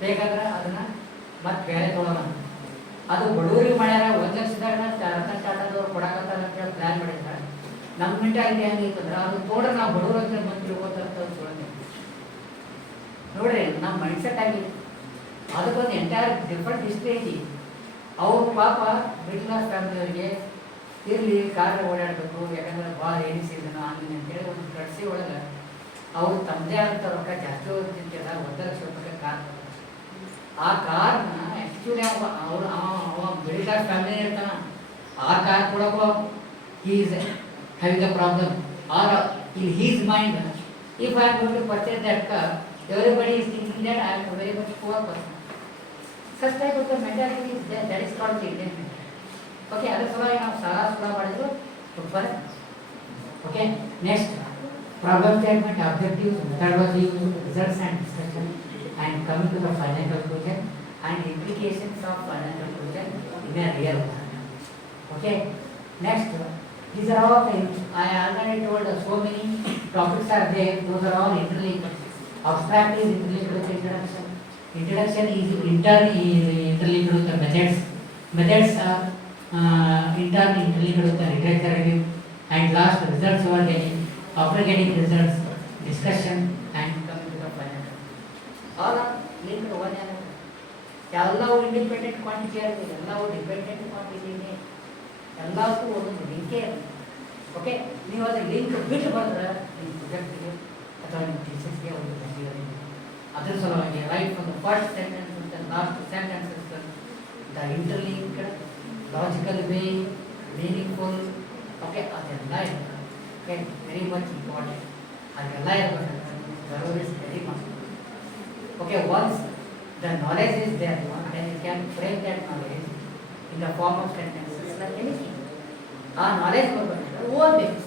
ಬೇಕಾದ್ರೆ ಅದನ್ನ ಮತ್ತೆ ಬೇರೆ ತೊಗೊಳೋಣ. ಅದು ಬಡವರಿಗೆ ಮಾಡ್ಯಾರ 1 ಲಕ್ಷದಾಗ ರತನ್ ಟಾಟಾದವ್ರು ಕೊಡಕತ್ತಾರ ಅಂತೇಳಿ ಪ್ಲಾನ್ ಮಾಡಿದ್ದಾರೆ. ನಮ್ಮ ಮೆಂಟಾಲಿಟಿ ಹೆಂಗಿತ್ತಂದ್ರೆ ಅದು ತೋಡ್ರೆ ನಾವು ಬಡವರು ಅಂತ ಬಂದು ತಿಳ್ಕೊತಾರ ನೋಡ್ರಿ ನಮ್ಮ ಮೈಂಡ್ ಸೆಟ್ ಆಗಿದೆ. ಅದಕ್ಕೊಂದು ಎಂಟೈರ್ ಡಿಫ್ರೆಂಟ್ ಹಿಸ್ಟ್ರಿ ಐತಿ. ಅವ್ರ ಪಾಪ ಮಿಡ್ಲ್ ಕ್ಲಾಸ್ ಫ್ಯಾಮಿಲಿಯವರಿಗೆ ಇರಲಿ ಕಾರ್ ಓಡಾಡಬೇಕು ಯಾಕಂದ್ರೆ ಭಾಳ ರೈನಿ ಸೀಸನ್ ಹಂಗೆ ಅಂತೇಳಿ ಒಂದು ಕಟ್ಸಿ ಒಳಗೆ ಅವ್ರು ತಮ್ಮದೇ ಆದಂಥ ರೊಕ್ಕ ಜಾಸ್ತಿ ಓದ್ತಿಂತಿಲ್ಲ 1 ಲಕ್ಷ ರೂಪಾಯಿ ಕಾರ್. ಆ ಕಾರ್ನ ಆ್ಯಕ್ಚುಲಿ ಅವ ಮಿಡ್ಲ್ ಕ್ಲಾಸ್ ಫ್ಯಾಮಿಲಿ ಇರ್ತಾನ. ಆ ಕಾರ್ ಕೊಡೋಕ್ಕೂ is having a problem or in his mind if I am going to purchase that car everybody is thinking that I am a very much poor person. Such type of the mentality is there. That is called the Indian mentality. Okay, other sala now sara sula ಮಾಡಿದ್ರು super. Okay, next problem statement, objectives, method was used, results and discussion, and coming to the final conclusion and implications of final conclusion in a real manner. Okay, next these are all things I already told. So many topics are there. Those are all interlinked. Abstract is interlinked with introduction. Introduction is interlinked with the methods. Methods are interlinked with the literature review. And last, results were getting. After getting results, discussion and coming to the final. All are linked one another. ಎಲ್ಲವೂ independent quantity ಆಗಿದೆ, ಎಲ್ಲವೂ dependent quantity ಇದೆ, ಎಲ್ಲಕ್ಕೂ ಒಂದೊಂದು ಲಿಂಕೇ ಇದೆ. Okay, ನೀವು ಅದು link ಬಿಟ್ಟು ಬಂದ್ರೆ ನಿಮ್ಮ ಪ್ರೊಜೆಕ್ಟ್ಗೆ ಅಥವಾ ನಿಮ್ಮ ಥೀಸಿಸ್ಗೆ ಒಂದು ಮೆಟೀರಿಯಲ್ ಇದೆ. ಅದರ ಸಲುವಾಗಿ right from the first sentence ಅಂತ last sentences the interlinked logical way meaningful okay ಅದೆಲ್ಲ ಇದೆ. Okay, very much important. ಅದೆಲ್ಲ ಇರಬೇಕು. Is very much okay. Once the knowledge is there, then you can frame that knowledge in the form of sentences like anything. ಆ knowledge ಬರ್ಬೇಕು, ಓದಬೇಕು.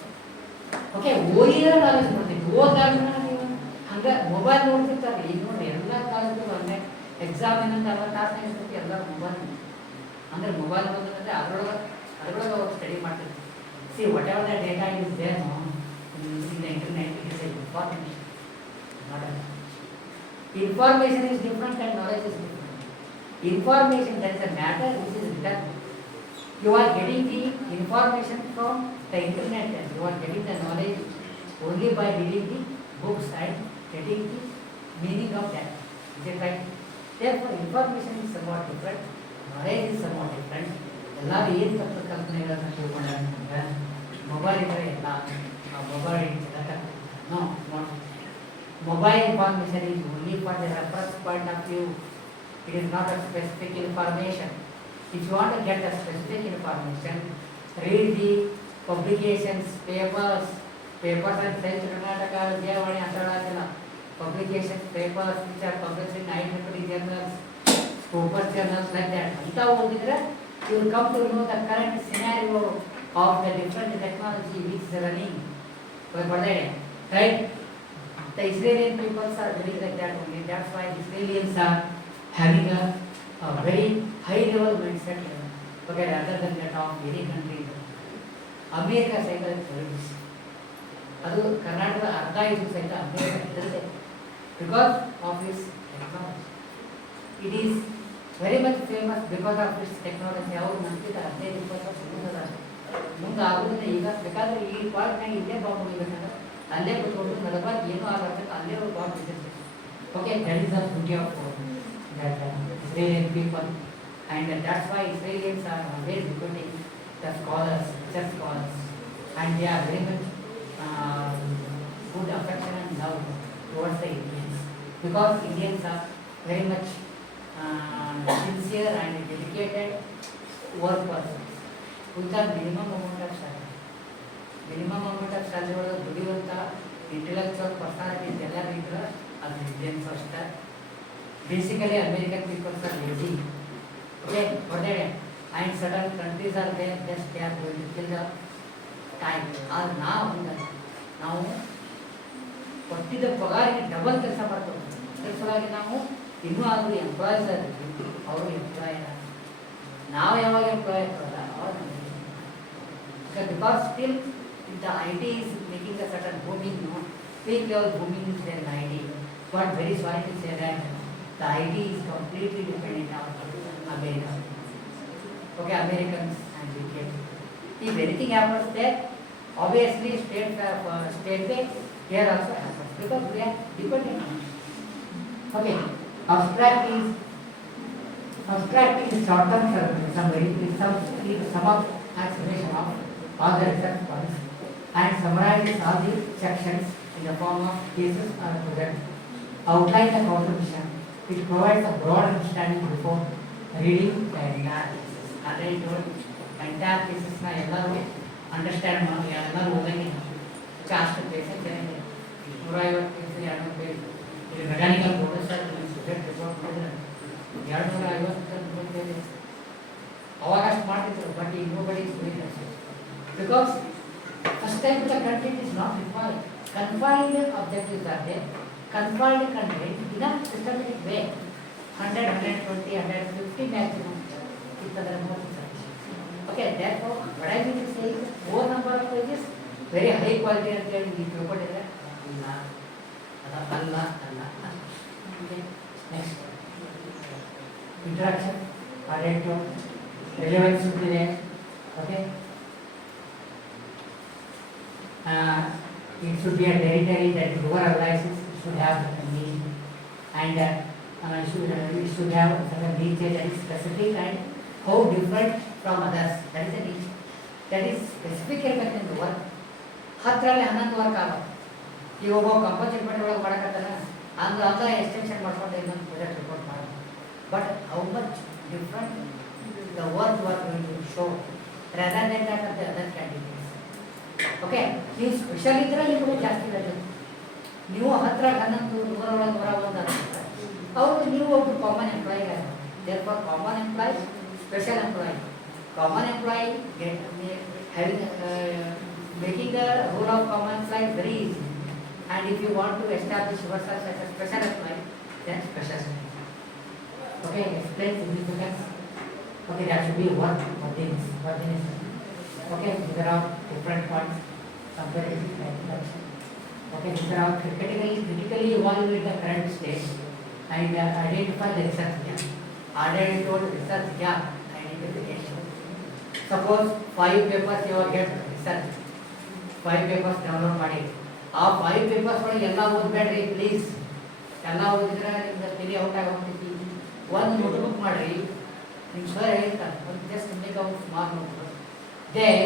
Okay, ಓದಿದ್ರೆ knowledge ಬರ್ತೈತಿ. ಓದಾದ್ಮೇಲೆ ನೀವು ಹಂಗೆ ಮೊಬೈಲ್ ನೋಡ್ತಿರ್ತಾರೆ. ಈಗ ನೋಡಿ ಎಲ್ಲ ಕಾಲೇಜು ಹಂಗೆ ಎಕ್ಸಾಮ್ ಏನಂತ 40 ತಾಸು ಇರ್ತೈತಿ, ಎಲ್ಲ ಮೊಬೈಲ್ ಅಂದರೆ ಮೊಬೈಲ್ ಬಂದ್ರೆ ಅದ್ರೊಳಗೆ ಅವ್ರು ಸ್ಟಡಿ ಮಾಡ್ತಿರ್ತಾರೆ. See whatever the data is there in the internet it is information. Information is different and knowledge is different. Information, that is a matter which is written. You are getting the information from the internet and you are getting the knowledge only by reading the books and getting the meaning of that. Is it right? Therefore, information is somewhat different, knowledge is somewhat different. ಎಲ್ಲರೂ ಏನು ತಪ್ಪು ಕಲ್ಪನೆಗಳನ್ನು ತಿಳ್ಕೊಂಡ್ರೆ mobile ಇದ್ದರೆ ಎಲ್ಲ mobile no not. Mobile information is only for the reference point of view. It is not a specific information. If you want to get a specific information, read the publications, papers and Science Karnataka, Jayavani, Antaraja, publications, papers which are published in IEEE journals, Scopus journals like that. You will come to know the current scenario of the different technology which is running. Right? The Israeli peoples are doing like that only. That's why Israelis are having a very high level mindset, okay, rather than that of any country. America cycle is ಅದು ಕರ್ನಾಟಕದ ಅರ್ಧ ಇದು ಸಹಿತ America ಇರುತ್ತೆ because of its technology. It is very much famous because of its technology. ಅವರು ನಂಬಿದ 15-20 ಮುಂದೆ ಆಗೋದಿಲ್ಲ. ಈಗ ಬೇಕಾದ್ರೆ ಈ ಪಾರ್ಟ್ನಾಗ ಇಲ್ಲೇ ಬಾಂಬ್ ಹೊಡಿಬೇಕಂದ್ರೆ ಅಲ್ಲೇ ಕೂತ್ಕೊಂಡು ನಡಬಾರ್ದು, ಏನೂ ಆಗತ್ತೆ, ಅಲ್ಲೇ ಬಾಂಬ್ ಬಿದ್ದಿರ್ತದೆ. Okay, that is the beauty of that Israeli people, and that's why Israelis are always recruiting the scholars, research scholars, and they are very much good affection and love towards the Indians, because Indians are very much sincere and dedicated work persons with a minimum amount of salary. Minimum amount of salary ಒಳಗೆ ದುಡಿಯುವಂಥ intellectual personalities ಎಲ್ಲರೂ ಇದ್ರೆ ಅದು Indians ಅಷ್ಟೇ. Basically, American people are lazy. Okay, for that, and certain countries are there, just they are going to kill the time. Or ನಾವು ಕೊಟ್ಟಿದ್ದ ಪಗಾರಿಗೆ double ಕೆಲಸ ಮಾಡ್ತೇವೆ. ಅದ್ರ ಸಲುವಾಗಿ ನಾವು ಇನ್ನೂ ಆದರೂ ಎಂಪ್ಲಾಯೀಸ್ ಅವರು ಎಂಪ್ಲಾಯ್ ನಾವು ಯಾವಾಗ ಎಂಪ್ಲಾಯ್ ಆಗ್ತವಲ್ಲ ಅವಾಗ because still the IT is making a certain booming, no? Peak level booming is there in IT. But very sorry to say that the IT is completely dependent on America. Okay, Americans and UK. If anything happens there, obviously state bank here also happens because we are dependent on it. Okay, abstract is short-term summary with some of explanation of all the research points and summarizes all the sections in the form of cases or projects, outline the contribution. It provides a broad understanding before reading the entire thesis. Already told entire thesis na ellaru understand ಮಾಡಿ ಎಲ್ಲರೂ ಓದಂಗೆ cost basic ಏನಿದೆ 150 page 200 page ಇದು mechanical board sir subject report ಮಾಡಿದ್ರೆ 250 page ಅವಾಗ ಅಷ್ಟು ಮಾಡ್ತಿದ್ರು but ಈಗ nobody is doing that because first time the content is not required. Confined objectives are there. Confined content in a systematic way. 100, 120, 150 maximum. It's the most sufficient. Okay, therefore, what I mean to say is more number of pages, very high quality and then we put it there. Allah. Okay, next. Introduction, narrative, relevance to the okay. It should be a territory that lower analysis should have a meaning and it should have a niche that is specific and how different from others. That is a niche. That is specific in the work. ಹತ್ತರಲ್ಲಿ 11 work ಆಗುತ್ತೆ. ಈಗ ಒಬ್ಬ composite ಮಾಡಿ ಒಳಗೆ ಮಾಡಕತ್ತಾನ ಅದ extension ಮಾಡ್ಕೊಂಡು ಇನ್ನೊಂದು project report ಮಾಡೋದು. But how much different the work are going to show rather than that of the other candidates. Okay, ನೀವು ಸ್ಪೆಷಲ್ ಇದ್ರೆ ನಿಮಗೆ ಜಾಸ್ತಿ ರಜೆ. ನೀವು 10 11 100 100 ಅವ್ರಿಗೆ ನೀವು ಒಬ್ಬರು ಕಾಮನ್ ಎಂಪ್ಲಾಯಿ ಆಗುತ್ತೆ. therefore common employee, special employee. Common employee making the role of common employee very easy. And if you want to establish yourself as a special employee, then special employee. Okay, explain significance. Okay, that should be one thing. Okay, there are different points. Okay, these are critically evaluate the current state and identify the research gap. Already told research gap identification. Suppose 5 papers you get research. 5 papers download ಮಾಡಿ. ಆ 5 papers ಒಳಗೆ ಎಲ್ಲ ಓದಬೇಡ್ರಿ please. ಎಲ್ಲ ಓದಿದ್ರೆ ನಿಮ್ಗೆ ತಲೆ out ಆಗೋಗ್ತೈತಿ. ಒಂದು notebook ಮಾಡ್ರಿ. ನಿಮ್ಮ ಸರ್ ಹೇಳ್ತಾರೆ ಒಂದು just make out small notebook. There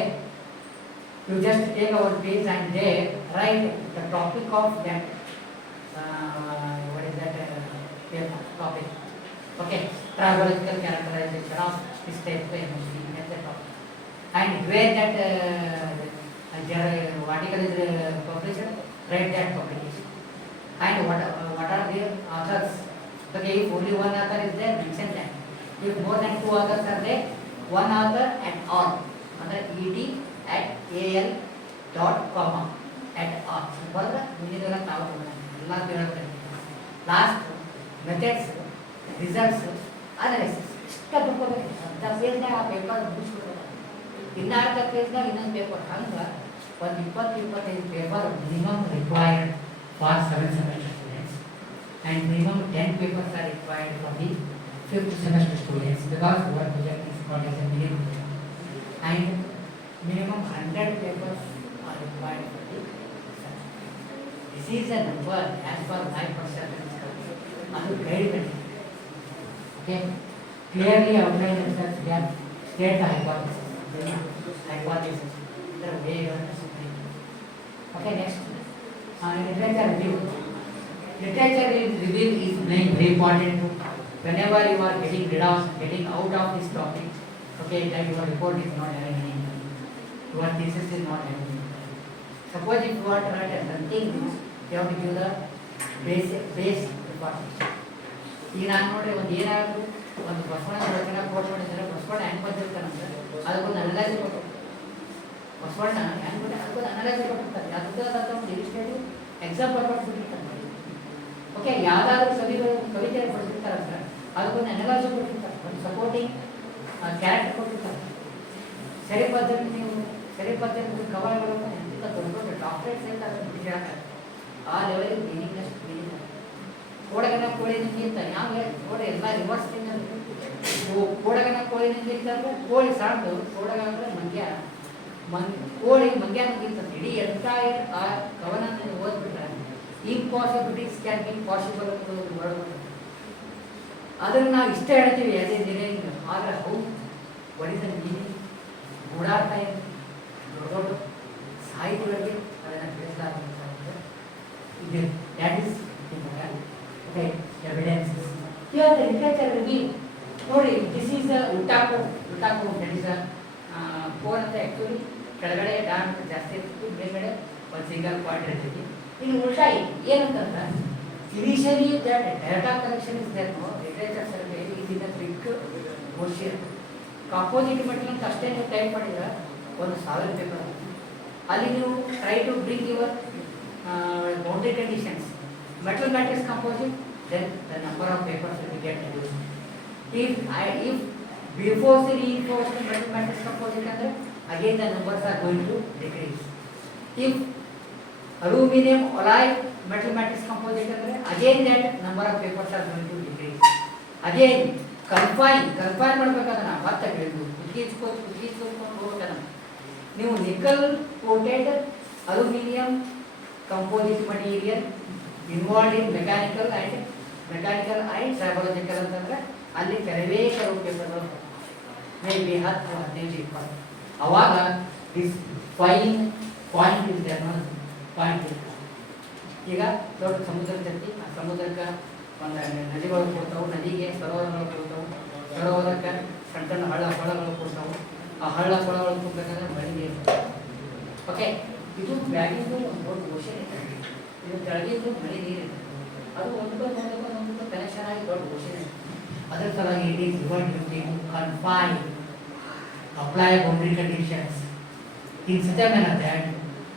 you just take our page and there write the topic of that what is that topic. Okay, tribological characterization of this type of emotion. That's the topic. And where that article is published, write that publication. And what are the authors? Okay, if only one author is there, mention that. If more than 2 authors are there, one author and all. Under ed@al.com at all. Further, ಮುಂದಿನ ನಾವು ಎಲ್ಲ ಹೇಳ್ತಾರೆ. Last methods, results, analysis. ಇಷ್ಟ ಬರ್ಕೋಬೇಕು. ಅರ್ಧ ಪೇಜ್ನಾಗ ಆ paper ಮುಗಿಸ್ಬಿಡ್ಬೇಕು. ಇನ್ನು ಅರ್ಧ ಪೇಜ್ನಾಗ ಇನ್ನೊಂದು ಪೇಪರ್. ಹಂಗೆ ಒಂದು 20-25 paper minimum required for 7 semester students and minimum 10 papers are required for the 5th semester students because our project is called as a minimum and minimum 100 papers are required for the research. This is a number as per my perception. Adu guide. Okay, clearly outline the research gap, state the hypothesis. The way you understand. Okay, next. Literature review. Literature review is very important to whenever you are getting out of this topic, okay, that your report is not having any impact. Your thesis is not having any impact. Suppose if you want to write something, you have to give the base information. ಈಗ ನಾನು ನೋಡ್ರಿ ಒಂದು ಏನಾದರೂ ಒಂದು ಬಸವಣ್ಣ ರಚನಾ coat ಮಾಡಿದ್ದಾರೆ, ಬಸವಣ್ಣ ಹೆಂಗೆ ಬಂದಿರ್ತಾನಂದ್ರೆ ಅದಕ್ಕೊಂದು analyse ಕೊಟ್ಟು ಬಸವಣ್ಣ ಹೆಂಗೆ ಬಂದ ಅದಕ್ಕೊಂದು ಅನಲೈಸ್ ಕೊಟ್ಟಿರ್ತಾರೆ. ಯಾವುದಾದ ಒಂದು ಇಲಿಸ್ಟ್ರೇಟಿವ್ ಎಕ್ಸಾಂಪಲ್ ಕೊಟ್ಬಿಟ್ಟಿರ್ತಾರೆ. ಓಕೆ, ಯಾವುದಾದ್ರೂ ಕವಿತೆ ಕೊಟ್ಟಿರ್ತಾರಂದ್ರೆ ಅದಕ್ಕೊಂದು ಅನಲೈಸ್ ಕೊಟ್ಟಿರ್ತಾರೆ, ಒಂದು ಸಪೋರ್ಟಿಂಗ್ ಕ್ಯಾರೆಕ್ಟರ್ ಕೊಟ್ಟಿರ್ತಾರೆ. ಸರಿ ಪದ್ಧತಿ ಕವಲಗಳು ಎಂತ ದೊಡ್ಡ ದೊಡ್ಡ ಡಾಕ್ಟರೇಟ್ಸ್ ಅಂತ ಹೇಳ್ತಾರೆ. ಆ ಲೆವೆಲಿಗೆ ಮೀನಿಂಗ್ನೆಸ್ ಕೋಡಗನ ಕೋಳಿ ನಿಂತ ಯಾವ ಕೋಡ ಎಲ್ಲ ರಿವರ್ಸ್ ಕೋಡಗನ ಕೋಳಿ ನಿಂತ ಕೋಳಿ ಸಾಣದು, ಕೋಡಗ ಅಂದ್ರೆ ಕೋಳಿ ಮಂಗ್ಯ ನಿಂತ ಇಡೀ ಎಂಟೈರ್ ಆ ಕವನ ಓದ್ಬಿಟ್ರೆ ಇಂಪಾಸಿಬಿಲಿಟೀಸ್ ಕ್ಯಾನ್ ಬಿ ಪಾಸಿಬಲ್ ಅಂತ ವರ್ಡ್. ಅದನ್ನು ನಾವು ಇಷ್ಟ ಹೇಳ್ತೀವಿ ಆಸ್ ಇಂಜಿನಿಯರಿಂಗ್. ಆದರೆ how what is the meaning, ಗೂಢಾರ್ಥ ಏನು, ದೊಡ್ಡ ದೊಡ್ಡ ಸಾಹಿತ್ಯಗಳಿಗೆ ಅದನ್ನು ತಿಳಿಸಲಾಗುತ್ತೆ. ಇದು that is evidences. Here the literature review. ನೋಡಿ, ದಿಸ್ ಈಸ್ ಉಲ್ಟಾಕೋ ದಟ್ ಈಸ್ ಫೋನ್ ಅಂತ ಆ್ಯಕ್ಚುಲಿ ಕೆಳಗಡೆ ಡಾನ್ ಜಾಸ್ತಿ ಇರ್ತಿತ್ತು, ಮೇಲ್ಗಡೆ ಒಂದು ಸಿಂಗಲ್ ಪಾಯಿಂಟ್ ಇರ್ತೈತಿ. ಇನ್ನು ಉಲ್ಟಾ ಏನಂತಂದ್ರೆ initially that data collection is there no literature survey is in a big question. Composite metal ಅಂತ ಅಷ್ಟೇ ನೀವು ಟೈಪ್ ಮಾಡಿದ್ರೆ 1000 ಪೇಪರ್. ಅಲ್ಲಿ ನೀವು try to bring your boundary conditions, metal matrix composite, then the number of papers will get reduced. If before the reinforced metal matrix composite, again the numbers are going to decrease. If aluminum alloy metal matrix composite, again that number of papers are going to decrease. Again confine ಮಾಡಬೇಕಾದ್ರೆ ಮತ್ತೆ ಹೇಳಿದ್ರು ಕುತ್ತಿಗೆಸ್ಕೊಂಡು ಹೋಗ್ಬೇಕನ್ನ ನೀವು nickel coated aluminium composite material involved in mechanical and tribological ಅಂತಂದ್ರೆ ಅಲ್ಲಿ ಕೆಲವೇ ಕೆಲವು ಪೇಪರ್ಗಳು ಮೇ ಬಿ 10, 15, 20. ಅವಾಗ this fine point is there point. ಈಗ ದೊಡ್ಡ ಸಮುದ್ರ ಇರ್ತೈತಿ, ಆ ಸಮುದ್ರಕ್ಕೆ ಒಂದು ನದಿಗಳು ಕೊಡ್ತಾವೆ, ನದಿಗೆ ಸರೋವರಗಳು ಕೊಡ್ತಾವೆ, ಸರೋವರಕ್ಕೆ ಸಣ್ಣ ಸಣ್ಣ ಹಳ್ಳಗಳು ಕೊಡ್ತಾವೆ. ಆ ಹಳ್ಳ ಕೊಳಗಳು ಕೊಡ್ಬೇಕಾದ್ರೆ ಮಳೆ ನೀರು. ಓಕೆ, ಇದು ಬ್ಯಾಗಿಂದು ಒಂದು ದೊಡ್ಡ ಓಷನ್ ಇದೆ. ಇದು ಕೆಳಗಿದ್ದು ಮಳೆ ನೀರಿದೆ, ಅದು ಒಂದಕ್ಕೊಂದು ಕನೆಕ್ಷನ್ ಆಗಿ ದೊಡ್ಡ ಓಷನ್ ಇದೆ. ಅದರ ಸಲುವಾಗಿ it is your duty to confine, apply boundary conditions in such a manner that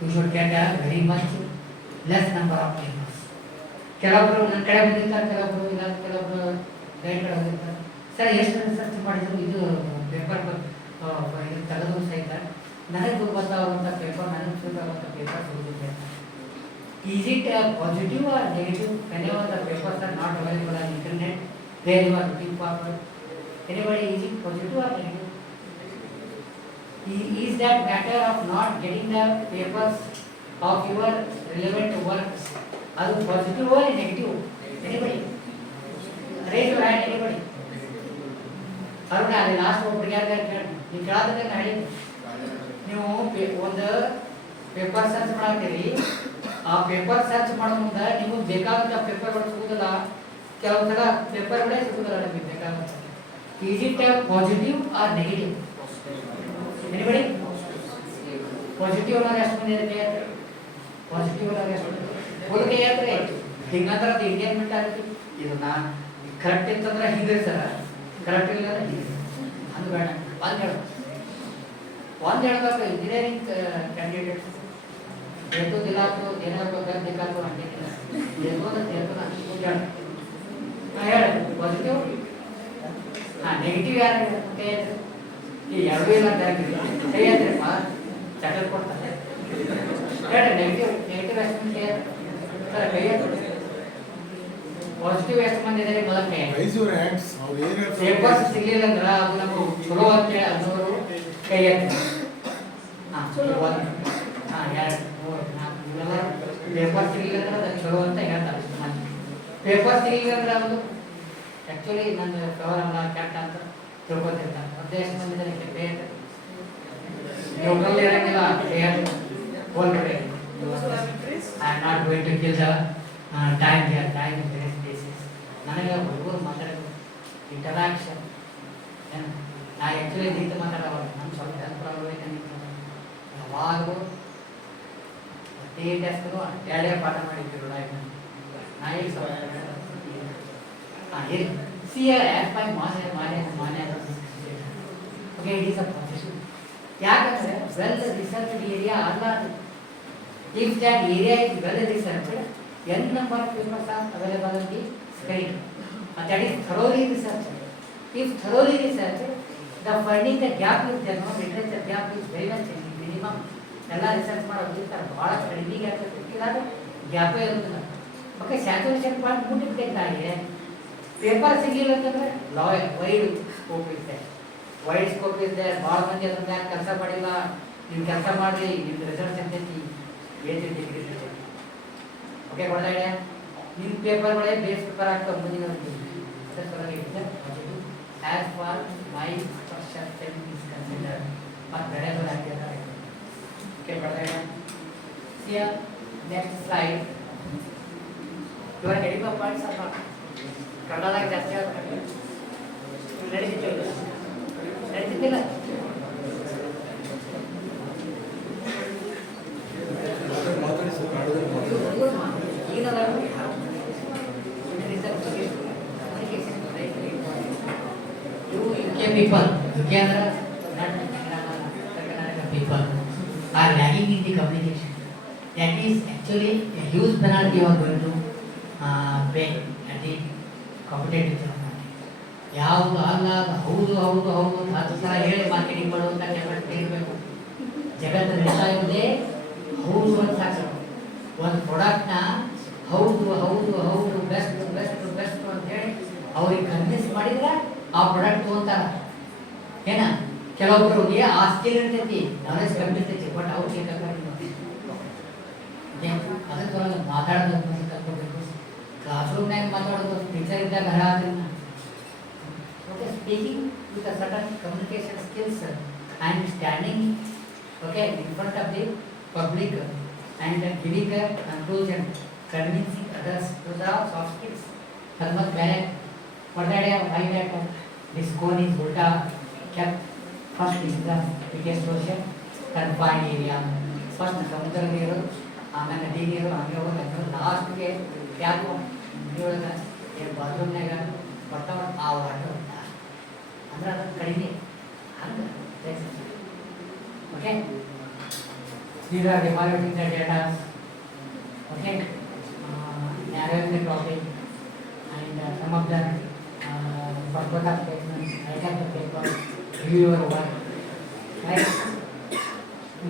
you should get a very much less number of papers. ಕೆಲವೊಬ್ಬರು ನನ್ನ ಕಡೆ ಬಂದಿರ್ತಾರೆ, ಕೆಲವೊಬ್ಬರು ಇಲ್ಲ, ಕೆಲವೊಬ್ಬರು ಗೈಡ್ ಕಡೆ ಬಂದಿರ್ತಾರೆ. ಸರ್ ಎಷ್ಟು ರಿಸರ್ಚ್ ಮಾಡಿದ್ರು ಇದು ಪೇಪರ್ ಇದು ತೆಗೆದು ಸಹಿತ ನನಗೆ ಗೊತ್ತಾಗುವಂಥ ಪೇಪರ್, ನನಗೆ ಸಿಗುವಂಥ ಪೇಪರ್ ಸಿಗುತ್ತೆ. Is it a positive or negative whenever the papers are not available on internet where you are looking forward? Anybody, is it positive or negative? Is that matter of not getting the papers of your relevant works, are you positive or negative? Anybody? Raise your hand, anybody? Aruna, the last one, you can ಹೇಳಿ ನೀವು ಒಂದು paper search ಮಾಡ್ತೀರಿ. ಆ paper search ಮಾಡೋ ಮುಂದೆ ನಿಮಗೆ ಬೇಕಾದಂಥ ಪೇಪರ್ಗಳು ಸಿಗೋದಿಲ್ಲ, ಕೆಲವು ಥರ ಪೇಪರ್ಗಳೇ ಸಿಗೋದಿಲ್ಲ ನಿಮಗೆ ಬೇಕಾದಂಥ. Is it positive or negative? Anybody? Positive ಅನ್ನೋರು ಎಷ್ಟು ಮಂದಿ ಇದೆ? ಪಾಸಿಟಿವ್ ಅನ್ನೋರು ಎಷ್ಟು ಮಂದಿ? ಹೋಲಿಕೆ ಯಾತ್ರೆ ಹಿಂಗಂದ್ರೆ ಅದು ಇಂಡಿಯನ್ ಮೆಂಟಾಲಿಟಿ. ಇದು ನಾನು ಕರೆಕ್ಟ್ ಇತ್ತಂದ್ರೆ ಹಿಂಗೆ ಸರ್, ಕರೆಕ್ಟ್ ಇಲ್ಲ ಅಂದ್ರೆ ಹಿಂಗೆ ಅದು ಬೇಡ. ಒಂದು ಹೇಳ್ಬೇಕು, ಇಂಜಿನಿಯರಿಂಗ್ ಕ್ಯಾಂಡಿಡೇಟ್ಸ್ देखो दिला तो देना तो कर दिखा तो हंडे देखो ना उजाड़ यार पॉजिटिव हां नेगेटिव यार ಮತ್ತೆ ಈ ಎರಡು ಇಲ್ಲ ಟ್ಯಾಗ್ ಸರಿ ಅಂದ್ರೆ ಮಾ ಚಟಲ್ ಕೊಡ್ತಾರೆ ಯಾರು ನೆಗೆಟಿವ್ ಎಸ್ಟಿಮೇಟ್ ಯಾರು ಸರ್ ಕೈ ಪಾಸಿಟಿವ್ ಎಸ್ಟಿಮೇಟ್ ಇದ್ರೆ ಮೊದಲ ಕೈ ರೈಸ್ ಯುವರ್ ಹ್ಯಾಂಡ್ಸ್ ಅವರು ಏನು ಪೇಪರ್ಸ್ ಸಿಗಲಿಲ್ಲ ಅಂದ್ರೆ ಅದು ನಮಗೆ ಚಲೋ ಅಂತ ಅನ್ನೋರು ಕೈ ಎತ್ತಿ ಹಾಂ ಚಲೋ ಹಾಂ ಯಾರು ಪೇಪರ್ ಸಿಗಲಿಲ್ಲ ಅಂದ್ರೆ ಅದು ಚಲೋ ಅಂತ ಹೇಳ್ತಾರೆ. ಪೇಪರ್ ಸಿಗಲಿಲ್ಲ ಅಂದ್ರೆ ಅದು ಆ್ಯಕ್ಚುಲಿ ನನ್ನ ಕವರ್ ಅಲ್ಲ ಕೆಟ್ಟ ಅಂತ ತಿಳ್ಕೊತಿರ್ತಾರೆ. ಉದ್ದೇಶ ಬಂದಿದ್ದಾರೆ ಕೆಟ್ಟೆ ನ್ಯೂಟ್ರಲ್ ಇರೋಂಗಿಲ್ಲ, ಹೋಲ್ಬಿಟ್ರೆ I am not going to kill the time here, time is very spacious. ನನಗೆ ಹುಡುಗರು ಮಾತಾಡೋದು interaction. And I actually need to ಮಾತಾಡೋದು ನಮ್ಮ ಸ್ವಲ್ಪ ಹೆಲ್ತ್ ಪ್ರಾಬ್ಲಮ್ ಐತೆ ಯಾವಾಗಲೂ ಪ್ರತಿ ಟೆಸ್ಟ್ಗೂ ಅಡ್ಡಾಡೇ ಪಾಠ ಮಾಡಿದ್ರು ನಾ ಇಲ್ಲಿ ಸಿ ಆಸ್ ಬೈ ಮಾನ್ಯ okay it is a profession. ಯಾಕಂದರೆ ವೆಲ್ ರಿಸರ್ಚ್ಡ್ ಏರಿಯಾ ಅಲ್ಲ ಅದು. If that area is well researched, n number of papers are available in the screen, and that is thoroughly researched. If thoroughly researched, the finding the gap is there, no literature gap is very much minimum. ಎಲ್ಲ research ಮಾಡೋದಿರ್ತಾರೆ ಭಾಳ ಕಡಿಮೆ gap ಇರ್ತಿಲ್ಲ, ಗ್ಯಾಪೇ ಇರೋದಿಲ್ಲ. Okay saturation point ಮುಟ್ಟಿಬಿಟ್ಟಿದ್ದ ಆಗಿದೆ. Paper ಸಿಗಲಿಲ್ಲ ಅಂತಂದರೆ wide scope ಇದೆ, wide scope ಇದೆ. ಭಾಳ ಮಂದಿ ಅದ್ರ ಮ್ಯಾಗ ಕೆಲಸ ಮಾಡಿಲ್ಲ. ನೀವು ಕೆಲಸ ಮಾಡಿರಿ, ನಿಮ್ಮ ರಿಸರ್ಚ್ ಅಂತೈತಿ ಏಜ್ ಡಿಗ್ರಿ. ಓಕೆ ಗೊತ್ತಾಗಿದೆ. ನಿಮ್ಮ ಪೇಪರ್ಗಳೇ ಬೇಸ್ ಪೇಪರ್ ಆಗ್ತವೆ ಮುಂದಿನ ಅದರ ಸಲುವಾಗಿ as for my perception is considered ಮತ್ತು ನಡೆಯೋದು ಆಗ್ತಿದ್ದಾರೆ. Okay, brother. Here, next slide. You are getting the points or not? Kannada like ಜಾಸ್ತಿ ಆಗ್ತದೆ. ನಡೆದಿಲ್ಲ. UK people, UK people are lagging in the communication. That is actually a huge penalty you are going to pay at the competitive job market. ಯಾವುದು ಅಲ್ಲ ಹೌದು ಹೌದು ಹೌದು 10 ಸಲ ಹೇಳಿ ಮಾರ್ಕೆಟಿಂಗ್ ಮಾಡುವಂಥ ಕೆಪಾಸಿಟಿ ಇರಬೇಕು. ಜಗತ್ತಿನ ಎಲ್ಲ ಇರುವುದೇ ಹೌದು ಅಂತ ಸಾಕು. ಒಂದು ಪ್ರಾಡಕ್ಟ್ನ ಹೌದು ಹೌದು ಹೌದು ಬೆಸ್ಟ್ ಬೆಸ್ಟ್ ಬೆಸ್ಟ್ ಅಂತ ಹೇಳಿ ಅವ್ರಿಗೆ ಕನ್ವಿನ್ಸ್ ಮಾಡಿದ್ರೆ ಆ ಪ್ರಾಡಕ್ಟ್ ತೊಗೊಂತಾರ. ಏನ ಕೆಲವೊಬ್ಬರಿಗೆ ಆ ಸ್ಕಿಲ್ ಇರ್ತೈತಿ, ನಾಲೆಜ್ ಕಮ್ಮಿ ಇರ್ತೈತಿ, ಬಟ್ ಅವ್ರಿಗೆ ಅದಕ್ಕೆ ಮಾತಾಡೋದು ಕಲ್ತ್ಕೋಬೇಕು. ಕ್ಲಾಸ್ ರೂಮ್ನಾಗ ಮಾತಾಡೋದು ಟೀಚರ್ ಇದ್ದಾಗ ಹರಾದ್ರಿಂದ okay speaking with a certain communication skills and standing okay in front of the public and giving a conclusion, convincing others to the soft skills. ಅದು ಮತ್ತೆ ಬೇರೆ ಹೊರಗಡೆ why that this cone is ಉಲ್ಟಾ ಕೆಪ್. First is the biggest ocean confined area. First ಸಮುದ್ರ ನೀರು, ಆಮೇಲೆ ನದಿ ನೀರು, ಹಂಗೆ ಹೋಗಿ ಲಾಸ್ಟ್ಗೆ ಟ್ಯಾಪು ನೀರೊಳಗೆ ಬಾತ್ರೂಮ್ನಾಗ ಬರ್ತಾವ ಆ ವಾಟರ್ ಅಂದ್ರೆ ಅದನ್ನು ಕಡಿಮೆ ಹಂಗೆ. Okay these are evaluating the data. Okay, narrowing the topic and some of the purpose of statement, write up the paper, review your work. Right?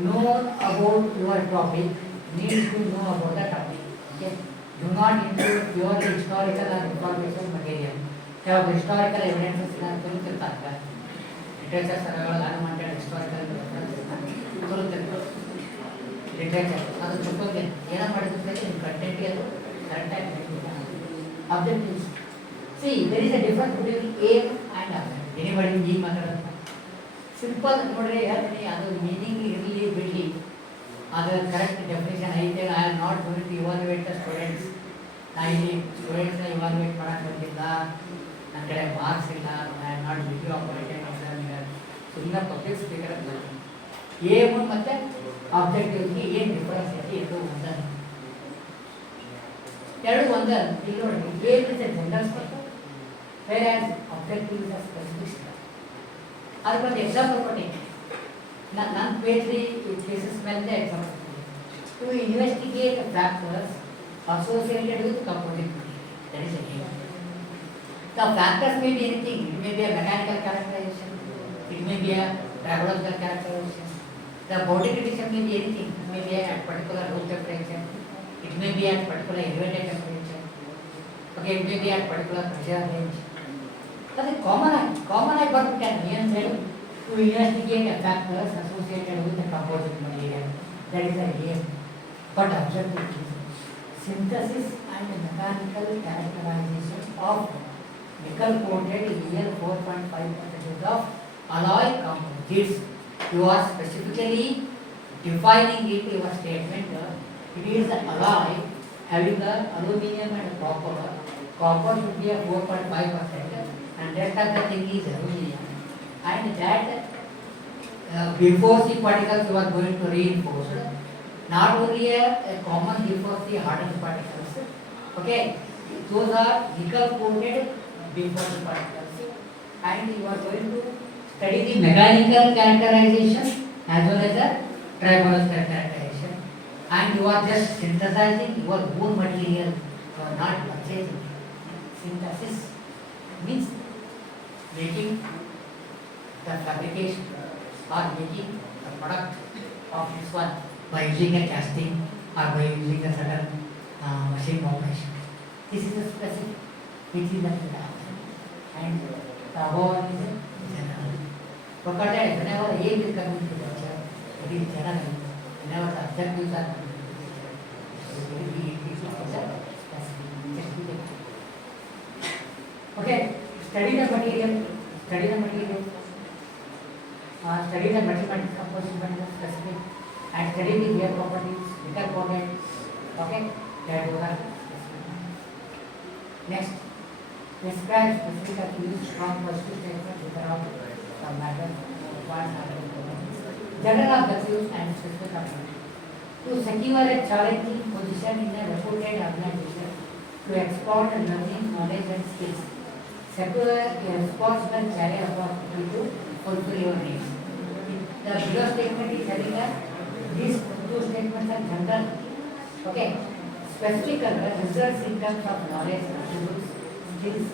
Know about your topic, need to know about the topic. Okay, do not include purely historical or information material. ಕೆಲವು historical evidences ತುರುತ್ತಿರ್ತಾರೆ. Literature ಸರ್ವೆಗಳು unwanted historical ತುರುತ್ತಿರ್ತಾರೆ. Literature ಅದು ಚುಕ್ಕೋಗೆ ಏನೋ ಮಾಡಿದ್ರೆ ನಿಮ್ಮ ಕಂಟೆಂಟ್ಗೆ ಅದು ಕರೆಕ್ಟಾಗಿ objectives. See there is a difference between aim and object. Anybody ಈಗ ಮಾತಾಡೋದು ಸಿಂಪಲ್ ನೋಡ್ರಿ, ಹೇಳ್ತೀನಿ ಅದು ಮೀನಿಂಗ್ ಇರಲಿ ಬಿಡಲಿ, ಅದು ಕರೆಕ್ಟ್ ಡೆಫಿನೇಷನ್ ಐತೆ. I am not going to evaluate the students. ನಾ ಇಲ್ಲಿ ಸ್ಟೂಡೆಂಟ್ಸ್ನ ಇವಾಲ್ಯುವೇಟ್ ಮಾಡೋಕ್ಕೆ ಬಂದಿಲ್ಲ, ನನ್ನ ಕಡೆ ಮಾರ್ಕ್ಸ್ ಇಲ್ಲ, I am not video operating examiner. ಸುಮ್ಮನೆ ಪಬ್ಲಿಕ್ ಸ್ಪೀಕರ್ ಅಂತ ಏಮು ಮತ್ತು ಆಬ್ಜೆಕ್ಟಿವ್ಗೆ ಏನು ಡಿಫರೆನ್ಸ್ ಐತಿ ಎರಡು ಒಂದ ಎರಡು ಒಂದ. ಇಲ್ಲಿ ನೋಡಿ, aim is a general structure, whereas objective is a specific structure. ಅದಕ್ಕೊಂದು ಎಕ್ಸಾಂಪಲ್ ಕೊಟ್ಟಿದ್ದೆ. ನನ್ನ ಪೇಜ್ರಿ ಕೇಸಸ್ ಮೇಲೆ example to investigate factors associated with composite material. That is a key. The factors may be anything. It may be a mechanical characterization, it may be a tribological characterization. The body condition may be anything. It may be at particular room temperature, it may be at particular elevated temperature, okay, it may be at particular pressure range. That is common I got it and here said to investigate the factors associated with the composite material. That is a aim. But objective synthesis and mechanical characterization of nickel coated EL 4.5% of alloy composites. You are specifically defining it in your statement. It is an alloy having the aluminum and copper. Copper should be a 4.5%. and rest of the thing is aluminum, and that before C particles you are going to reinforce not only a common before C hardened particles, okay, those are nickel coated before C particles, and you are going to study the mechanical characterization as well as the tribolus characterization, and you are just synthesizing your own material, you are not purchasing. Synthesis means making the fabrication or making the product of this one by using a casting or by using a certain machine operation. This is a specific which is the and the above is a general. Because whenever A is coming to the picture, it is general. Whenever the objectives are coming to the picture, it is a specific. Okay, study the material, study the material. Study the mathematics composition specific, and study the wear properties, weaker components. Okay, that was our next. Describe specific attributes from positive statement without some matter one general objectives and specific attributes. To secure a challenging position in a reputed organization, to export learning, knowledge and skills, secure a responsible career opportunity to fulfill your needs. The below statement is having a these two statements are general. Okay. Specific results in terms of knowledge, attributes, skills,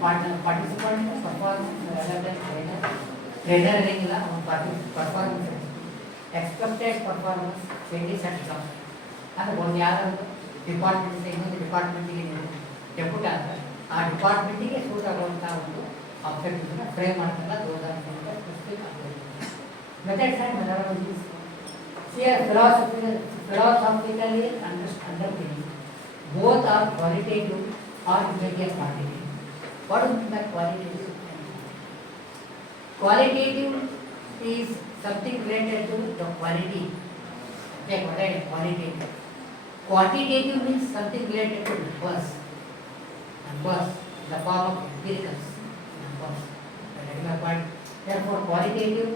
participant performance rather than performance. Expected performance, changes and results. And one year department deputy ಆ ಡಿಪಾರ್ಟ್ಮೆಂಟಿಗೆ suit ಆಗುವಂಥ ಒಂದು ಆಬ್ಜೆಕ್ಟಿವ್ನ frame ಮಾಡ್ತಾರಲ್ಲ those are specific objectives. Methods and methodologies. Here philosophically underpinning. Both are qualitative or it may be a quantitative. What is that qualitative? Qualitative is something related to the quality. Okay, what is qualitative? Quantitative means something related to numbers. Numbers, the form of empiricals. Numbers. That is my point. Therefore, qualitative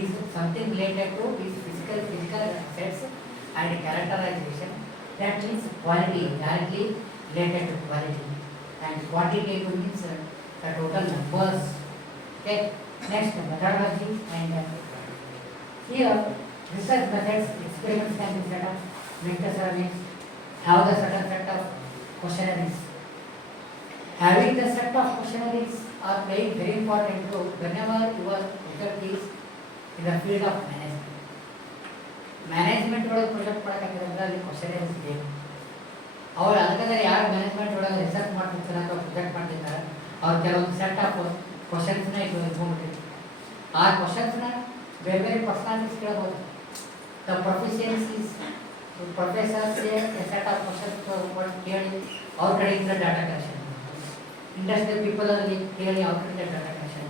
is something related to his physical assets and characterization. That means quality, directly related to quality. And quantitative means the total numbers. Okay. Next, methodology and here research methods, experiments can be set up, mental surveys, have the certain set of questionnaires. Having the set of questionnaires are very important to whenever your result is in the field of management. Management ಒಳಗೆ project ಮಾಡಬೇಕಾದ್ರೆ ಅಲ್ಲಿ ಕ್ವಶನರ್ಸ್ ಬೇಕು. ಅವ್ರು ಅದಕ್ಕೆ ಯಾರು management ಒಳಗೆ research ಮಾಡ್ತಿರ್ತಾರೆ ಅಥವಾ ಪ್ರೊಜೆಕ್ಟ್ ಮಾಡ್ತಿರ್ತಾರೆ ಅವ್ರು ಕೆಲವೊಂದು ಸೆಟ್ ಆಫ್ ಕ್ವಶನ್ಸ್ನ ಇಟ್ಕೊಂಡ್ಬಿಟ್ಟಿರ್ತಾರೆ. ಆ ಕ್ವಶನ್ಸ್ನ ಬೇರೆ ಬೇರೆ ಪರ್ಸನಾಲಿಟೀಸ್ ಕೇಳಬಹುದು. The professions professors set of questions ಕೇಳಿ ಅವ್ರ ಕಡೆಯಿಂದ ಡಾಟಾ ಕಲೆಕ್ಷನ್, ಇಂಡಸ್ಟ್ರಿಯಲ್ ಪೀಪಲ್ ಅಲ್ಲಿ ಕೇಳಿ ಅವ್ರ ಕಡೆಯಿಂದ ಡಾಟಾ ಕಲೆಕ್ಷನ್,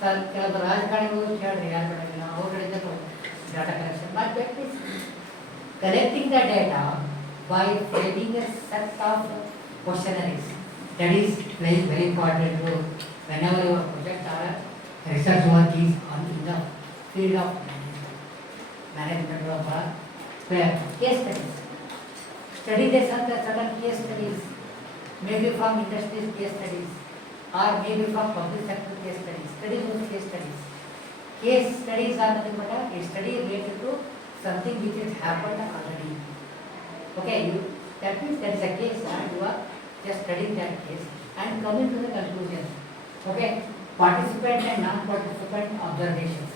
ಸರ್ ಕೆಲವು ರಾಜಕಾರಣಿಗಳು ಕೇಳಿದ್ರೆ ಯಾರು ಕಡೆಗಿಲ್ಲ ಅವ್ರ ಕಡೆಯಿಂದ data collection. But that is collecting the data by framing a set of questionnaires. That is very important to whenever your project or research work is on in the field of management of case studies. Study the certain case studies, maybe from industries case studies or maybe from public sector case studies. Study those case studies. Case studies are nothing but a study related to something which has happened already. Okay, that means there is a case and you are just studying that case and coming to the conclusion. Okay, participant and non-participant observations.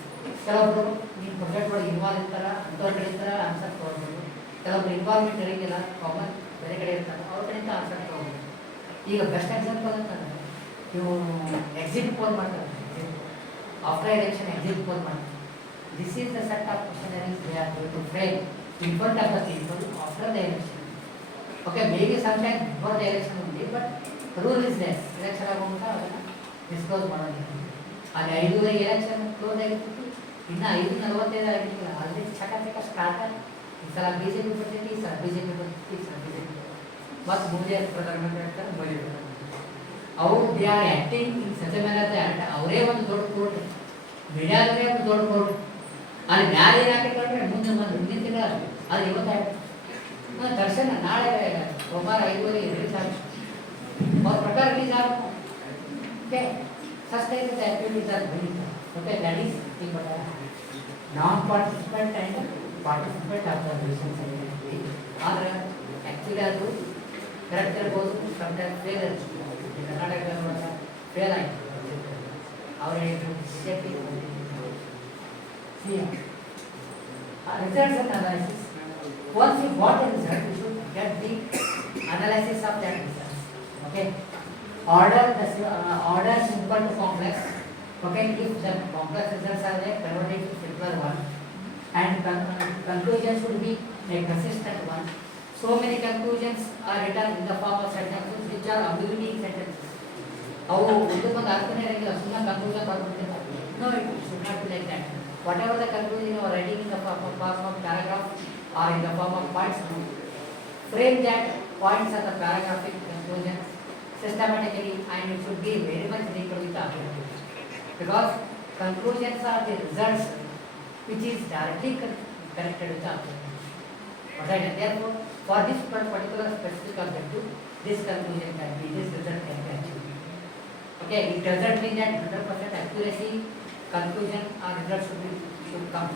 ಕೆಲವೊಬ್ಬರು ಈ project ಒಳಗೆ involve ಇರ್ತಾರ, ಅಂಥವ್ರ ಕಡೆ ಇರ್ತಾರ answer ತೊಗೊಳ್ಬೋದು. ಕೆಲವೊಬ್ರು involvement ಇರೋಂಗಿಲ್ಲ, common ಬೇರೆ ಕಡೆ ಇರ್ತಾರೆ, ಅವ್ರ ಕಡೆಯಿಂದ ಆನ್ಸರ್ ತೊಗೊಳ್ಬೋದು. ಈಗ ಬೆಸ್ಟ್ ಎಕ್ಸಾಂಪಲ್ ಅಂತಂದರೆ ನೀವು ಎಕ್ಸಿಟ್ ಪೋಲ್ ಮಾಡ್ತಾರೆ. After election exit poll matter. This is the set of questionnaires they are going to frame in front of the people after the election. Okay, maybe sometimes before the election only, but rule is there. Election ಆಗುವಂತ ಅದನ್ನ disclose ಮಾಡೋದಿಲ್ಲ. ಅಲ್ಲಿ 5 election close ಆಗಿತ್ತು, ಇನ್ನು 5:45 ಆಗಿಲ್ಲ, ಅಲ್ಲಿ ಚಕ start ಆಗಿ ಈ ಸಲ ಬಿಜೆಪಿ ಬರ್ತೈತಿ, ಈ ಸಲ ಬಿಜೆಪಿ ಬರ್ತೈತಿ, ಈ ಸಲ ಬಿಜೆಪಿ ಮತ್ತು ಮುಂದೆ ಪ್ರಧಾನಮಂತ್ರಿ ಆಗ್ತಾರೆ, ಮೋದಿ ಬರ್ತಾರೆ. ಅವರು they are acting in such A manner that ಅವರೇ ಒಂದು ದೊಡ್ಡ ಕೋರ್ಟ್, ಮೀಡಿಯಾದವರೇ ಒಂದು ದೊಡ್ಡ ಕೋರ್ಟ್. ಅಲ್ಲಿ ಮ್ಯಾಲೆ ಏನಾಗ್ತಂದ್ರೆ ಮುಂದೆ ಮುಂದಿನ ತಿಂಗಳ ಅದು ಇವತ್ತಾಯ್ತು ದರ್ಶನ ನಾಳೆ ಸೋಮವಾರ 5:30 ರಿಲೀಸ್ ಆಗುತ್ತೆ. ಅವ್ರ ಪ್ರಕಾರ ರಿಲೀಸ್ ಆಗಬೇಕು. Okay first time the activities are very okay that is non participant and participant of the revision seminar. ಆದರೆ ಆ್ಯಕ್ಚುಲಿ ಅದು ಕರೆಕ್ಟ್ ಇರ್ಬೋದು, ಸಮ್ಟೈಮ್ಸ್ ಫೇಲ್ ಇರ್ಬೋದು. ಕರ್ನಾಟಕದ ಫೇಲ್ ಆಯಿತು ಅವ್ರು ಹೇಳಿದ್ರು BJP results and analysis. Once you got a result, you should get the analysis of that result. Okay. Order order simple to complex. Okay. If the complex results are there, convert it to simpler one. And conclusion should be a consistent one. So many conclusions are written in the form of sentences which are ambiguous sentences. ಅವು ಒಂದಕ್ಕೊಂದು ಅರ್ಥನೇ ಇರಲಿಲ್ಲ, ಸುಮ್ಮನೆ conclusion ಬರ್ಬಿಡ್ತಿಲ್ಲ. No, it should not be like that. Whatever the conclusion you are writing in the form of paragraph or in the form of points, frame that points of the paragraphic conclusion systematically, and it should be very much linked with the objective. Because conclusions are the results which is directly connected with the objective. Alright, and therefore, for this particular specific objective, this conclusion can be, this result can be achieved. Okay, it doesn't mean that 100% accuracy conclusion or result should come.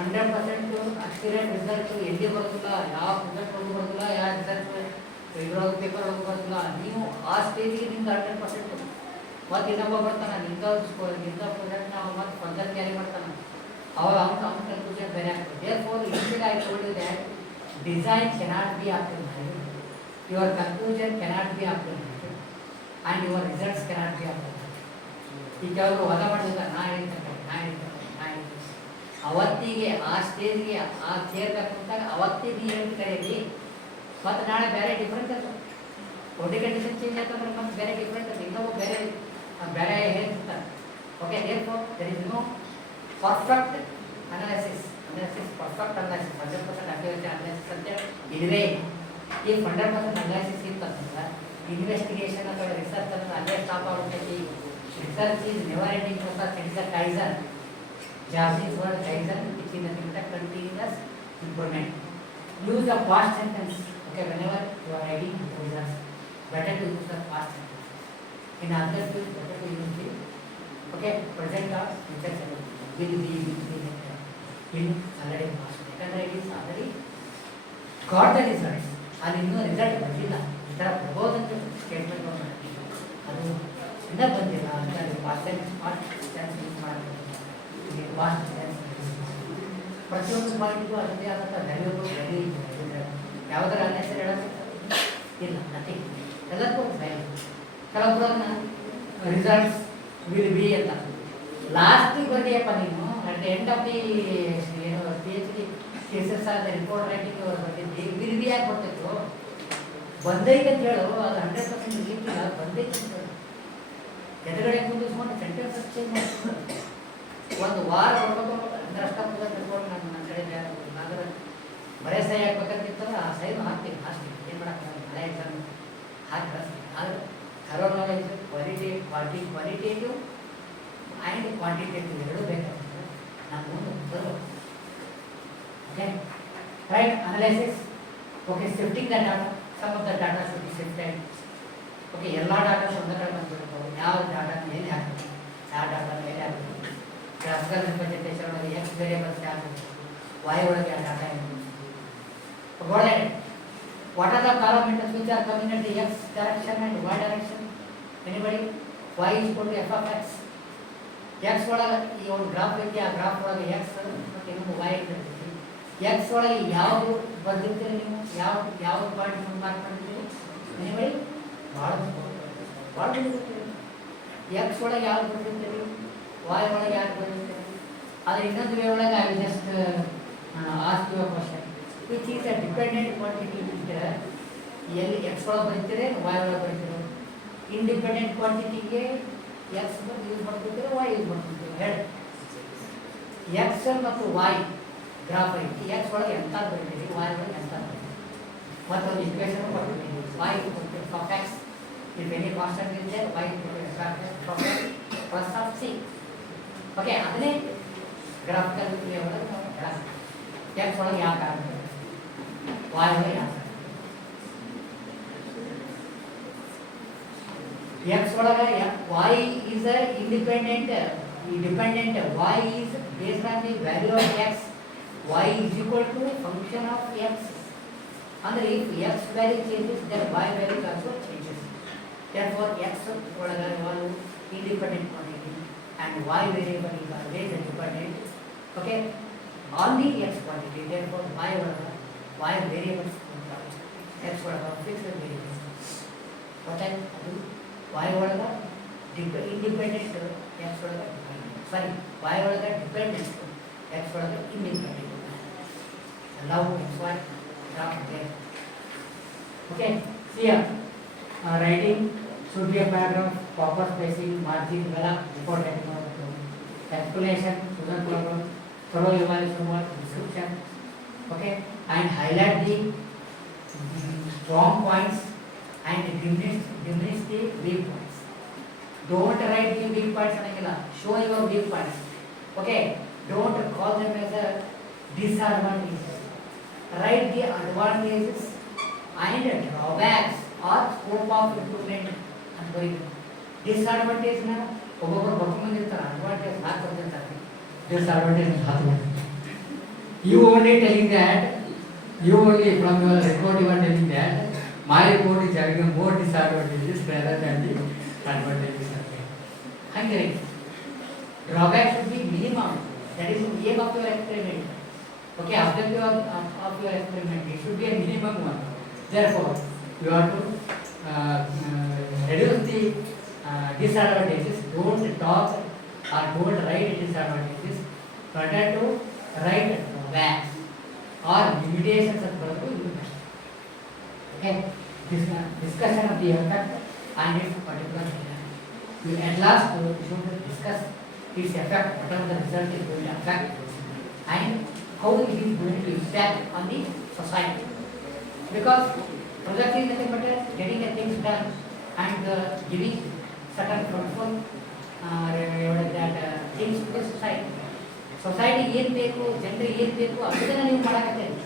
100% accurate result ಎಲ್ಲಿ ಬರೋದಿಲ್ಲ, ಯಾವ result ಬರೋದಿಲ್ಲ, ಯಾವ result ಇದ್ರೊಳಗೆ paper ಒಳಗೆ ಬರೋದಿಲ್ಲ. ನೀವು ಆ ಸ್ಟೇಜಿಗೆ ನಿಮ್ದು 100%. ಮತ್ತು ಇನ್ನೊಬ್ಬ ಬರ್ತಾನೆ ನಿಂದ ಪ್ರಾಜೆಕ್ಟ್ ನಾವು ಮತ್ತು ಫರ್ದರ್ ಕ್ಯಾರಿ ಮಾಡ್ತಾನೆ, ಅವಾಗ ಅವ್ನ ಕನ್ಕ್ಲೂಷನ್ ಬೇರೆ ಆಗ್ತದೆ. Therefore initially I told you that design cannot be optimised, your conclusion cannot be optimised and your results cannot be obtained. ಈಗ ಅವರು ವಾದ ಮಾಡಿದಾಗ ನಾ ಹೇಳ್ತೇನೆ ಅವತ್ತಿಗೆ ಆ ಸ್ಟೇಜ್ಗೆ ಆ ಸೇರ್ಬೇಕು ಅಂತಾಗ ಅವತ್ತೇ ನೀ ಹೇಳ್ತಿ ಕರೆಯಲಿ, ಮತ್ತು ನಾಳೆ ಬೇರೆ ಡಿಫ್ರೆಂಟ್ ಅದು ಒಳ್ಳೆ ಕಂಡೀಷನ್ ಚೇಂಜ್ ಆಗ್ತಂದ್ರೆ ಮತ್ತೆ ಬೇರೆ ಡಿಫ್ರೆಂಟ್ ಅದು, ಇನ್ನೊಬ್ಬ ಬೇರೆ ಬೇರೆ ಹೇಳ್ತಿರ್ತಾರೆ. Okay, therefore there is no perfect analysis perfect analysis 100% accurate analysis ಅಂತ ಇಲ್ಲವೇ ಇಲ್ಲ. ಈ 100% ಅನಾಲಿಸಿಸ್ ಇತ್ತಂದ್ರೆ ಇನ್ವೆಸ್ಟಿಗೇಷನ್ ಅಥವಾ ರಿಸರ್ಚ್ ಅಂದ್ರೆ ಅಲ್ಲೇ ಸ್ಟಾಪ್ ಆಗುತ್ತೆ. Research is never ending process, it is a kaizen. Japanese word kaizen which is nothing but continuous improvement. Use the past sentence. Okay, whenever you are writing research, better to use the past sentence. In other field better to use the okay present or future sentence will be in already past. ಯಾಕಂದರೆ it is already got the results, ಅಲ್ಲಿ ಇನ್ನೂ result ಬಂದಿಲ್ಲ. ಈ ಥರ ಪ್ರಬೋಧನ statement ಅದು ಇನ್ನೂ ಬಂದಿಲ್ಲ ಅಂತ ಪಾಸ್ಟ್ ಟೆನ್ಸ್ ಯೂಸ್ ಮಾಡಬೇಕು. ಪಾಸ್ಟ್ ಟೆನ್ಸ್ ಪ್ರತಿಯೊಂದು ಪಾಯಿಂಟ್ಗೂ ಅದರದೇ ಆದಂಥ ವ್ಯಾಲ್ಯೂಗಳು ವ್ಯಾಲ್ಯೂ ಇದೆ. ಯಾವುದರ ಅನ್ನೆಸರಿ ಹೇಳೋದು ಇಲ್ಲ, ನಥಿಂಗ್, ಎಲ್ಲದಕ್ಕೂ ವ್ಯಾಲ್ಯೂ. ಕೆಲವೊಬ್ಬರನ್ನ ರಿಸಲ್ಟ್ಸ್ ವಿಲ್ ಬಿ ಅಂತ ಲಾಸ್ಟಿಗೆ ಬಂದಿಯಪ್ಪ ನೀನು at the end of the ಏನು PhD ಕೇಸಸ್ ಆದ ರಿಪೋರ್ಟ್ ರೈಟಿಂಗ್ ಬಂದಿದ್ದಿ, ವಿಲ್ ಬಿ ಯಾಕೆ ಬರ್ತಿತ್ತು? ಬಂದೈತೆ ಅಂತ ಹೇಳು, ಅದು 100% ಇರ್ಲಿಕ್ಕಿಲ್ಲ, ಬಂದೈತೆ ಅಂತ ಹೇಳು. ಎದುರುಗಡೆ ಕೂಡಿಸ್ಕೊಂಡು ಸೆಂಟೆನ್ಸ್ ಚೇಂಜ್ ಮಾಡ್ಕೊಂಡು ಒಂದು ವಾರ ಬರ್ಬೇಕು ಅಂದ್ರೆ ಅಷ್ಟೊಂದು ರಿಪೋರ್ಟ್ ನನ್ನ ಕಡೆ ಆದರೆ ಬರೇ ಸಹಿ ಹಾಕ್ಬೇಕಂತಿತ್ತಲ್ಲ, ಆ ಸೈನು ಹಾಕ್ತೀನಿ ಲಾಸ್ಟಿಗೆ. ಏನು ಮಾಡೋಕ್ಕಾಗಲ್ಲ, ಹಳೆ ಎಕ್ಸಾಮ್ ಹಾಕಿ ಕಳಿಸ್ತೀನಿ. ಆದರೆ thorough knowledge qualitative and quantitative ಎರಡೂ ಬೇಕಾಗ್ತದೆ. ನಾನು ಮುಂದೆ ಬರಬೇಕು. Okay, right analysis. Okay, shifting the data. Some of the data should be shifted. Okay, ಎಲ್ಲ ಡಾಟಾ ಒಂದೇ ಕಡೆ ಬಂದ್ಬಿಡ್ತಾವೆ. ಯಾವ ಡಾಟಾನ ಎಲ್ಲಿ ಹಾಕಬೇಕು, ಯಾವ ಡಾಟಾನ ಎಲ್ಲಿ ಹಾಕಬೇಕು. ಗ್ರಾಫಿಕಲ್ ರಿಪ್ರೆಸೆಂಟೇಷನ್ ಒಳಗೆ ಎಕ್ಸ್ ವೇರಿಯಬಲ್ಸ್ ಹಾಕಬೇಕು, ವೈ ಒಳಗೆ ಆ ಡಾಟಾ ಏನು. ಒಳ್ಳೆ what are the parameters which are coming at the x direction and y direction? Anybody? Y is equal to f of x. X ಒಳಗೆ ಈ ಒಂದು ಗ್ರಾಫ್ ಐತಿ, ಆ ಗ್ರಾಫ್ ಒಳಗೆ ಎಕ್ಸ್ ಮತ್ತು ಇನ್ನೊಂದು ವೈ ಇರ್ತೈತಿ. ಎಕ್ಸ್ ಒಳಗೆ ಯಾವುದು ಬರ್ದಿರ್ತೀರಿ ನೀವು, ಯಾವ ಪಾಯಿಂಟ್ ಮಾರ್ಕ್ ಮಾಡಿರ್ತೀರಿ? ಎನಿಬಡಿ? ಭಾಳ ಬಂದಿರ್ತೀರಿ. ಎಕ್ಸ್ ಒಳಗೆ ಯಾವ್ದು ಬರ್ದಿರ್ತೀರಿ, ವೈ ಒಳಗೆ ಯಾರು ಬರ್ದಿರ್ತೀರಿ. ಆದರೆ ಇನ್ನೊಂದು ವೇ ಒಳಗೆ I will just ask you a question which is a dependent quantity ಇದ್ದರೆ ಎಲ್ಲಿ ಎಕ್ಸ್ ಒಳಗೆ ಬರೀತೀರಿ, ವೈ ಒಳಗೆ ಬರೀತೀರಿ. ಇಂಡಿಪೆಂಡೆಂಟ್ ಕ್ವಾಂಟಿಟಿಗೆ ಎಕ್ಸ್ ಯೂಸ್ ಮಾಡ್ತಿದ್ದೀರಿ, ವೈ ಯೂಸ್ ಮಾಡ್ತಿದ್ದೀರಿ. ಹೇಳಿ, ಎಕ್ಸ್ ಮತ್ತು ವೈ ಗ್ರಾಫ್ ಐತಿ. ಎಕ್ಸ್ ಒಳಗೆ ಎಂತ ಬರೀತೀರಿ, ವೈ ಒಳಗೆ ಎಂತ ಬರೀತೀರಿ. ಮತ್ತೊಂದು ಇಕ್ವೇಷನ್ ಕೊಟ್ಟಿದ್ದೀನಿ, y f of x If any constant is there, y is going to factor plus of c. Okay, ಅದನ್ನೇ ಗ್ರಾಫಿಕಲ್ ಒಳಗೆ ನಾವು x ಒಳಗೆ ಯಾವ ಕಾರಣ y ಒಳಗೆ ಯಾವ x ಒಳಗೆ y is a independent y is based on the value of x. Y is equal to function of x. And if x value changes, then y value also changes. Therefore, x ಒಳಗೆ ಒಂದು independent quantity and y variable is always independent. Okay, on the x quantity. Therefore, y ಒಳಗೆ y variables x ಒಳಗೆ fixed variables. What I do? Y ಒಳಗೆ independent x ಒಳಗೆ sorry y ಒಳಗೆ dependent x ಒಳಗೆ independent. Now x1 drop there. Okay, see here writing should be a paragraph, proper spacing, margin, before writing explanation, student problem, thorough evaluation work, description. Okay, and highlight the strong points and diminish the weak points. Don't write the weak points anagilla, show your weak points. Okay, don't call them as a disadvantages. Write the advantages and drawbacks or scope of improvement and going. Disadvantage na ಒಬ್ಬೊಬ್ಬರು ಬರ್ಕೊಂಡ್ಬಂದಿರ್ತಾರೆ, advantage 10% ಇರ್ತಾರೆ, disadvantage 10%. You only telling that, you only from your report you are telling that my report is having more disadvantages rather than the advantages. Hungry. Drawback should be minimum. That is the aim of your experiment. Okay, objective of your experiment, it should be a minimum one. Therefore, you have to reduce the disadvantages. Don't talk or don't write disadvantages. Better to write drawbacks or limitations of product. Okay, discussion of the effect and its particular result. You at last should discuss its effect, whatever the result is going to affect, and how it is going to impact on the society. Because project is nothing but getting the things done and giving certain fruitful things to the society. Society ಏನು ಬೇಕು, ಜನರಿಗೆ ಏನು ಬೇಕು ಅದನ್ನ ನೀವು ಮಾಡಕತ್ತೀರಿ.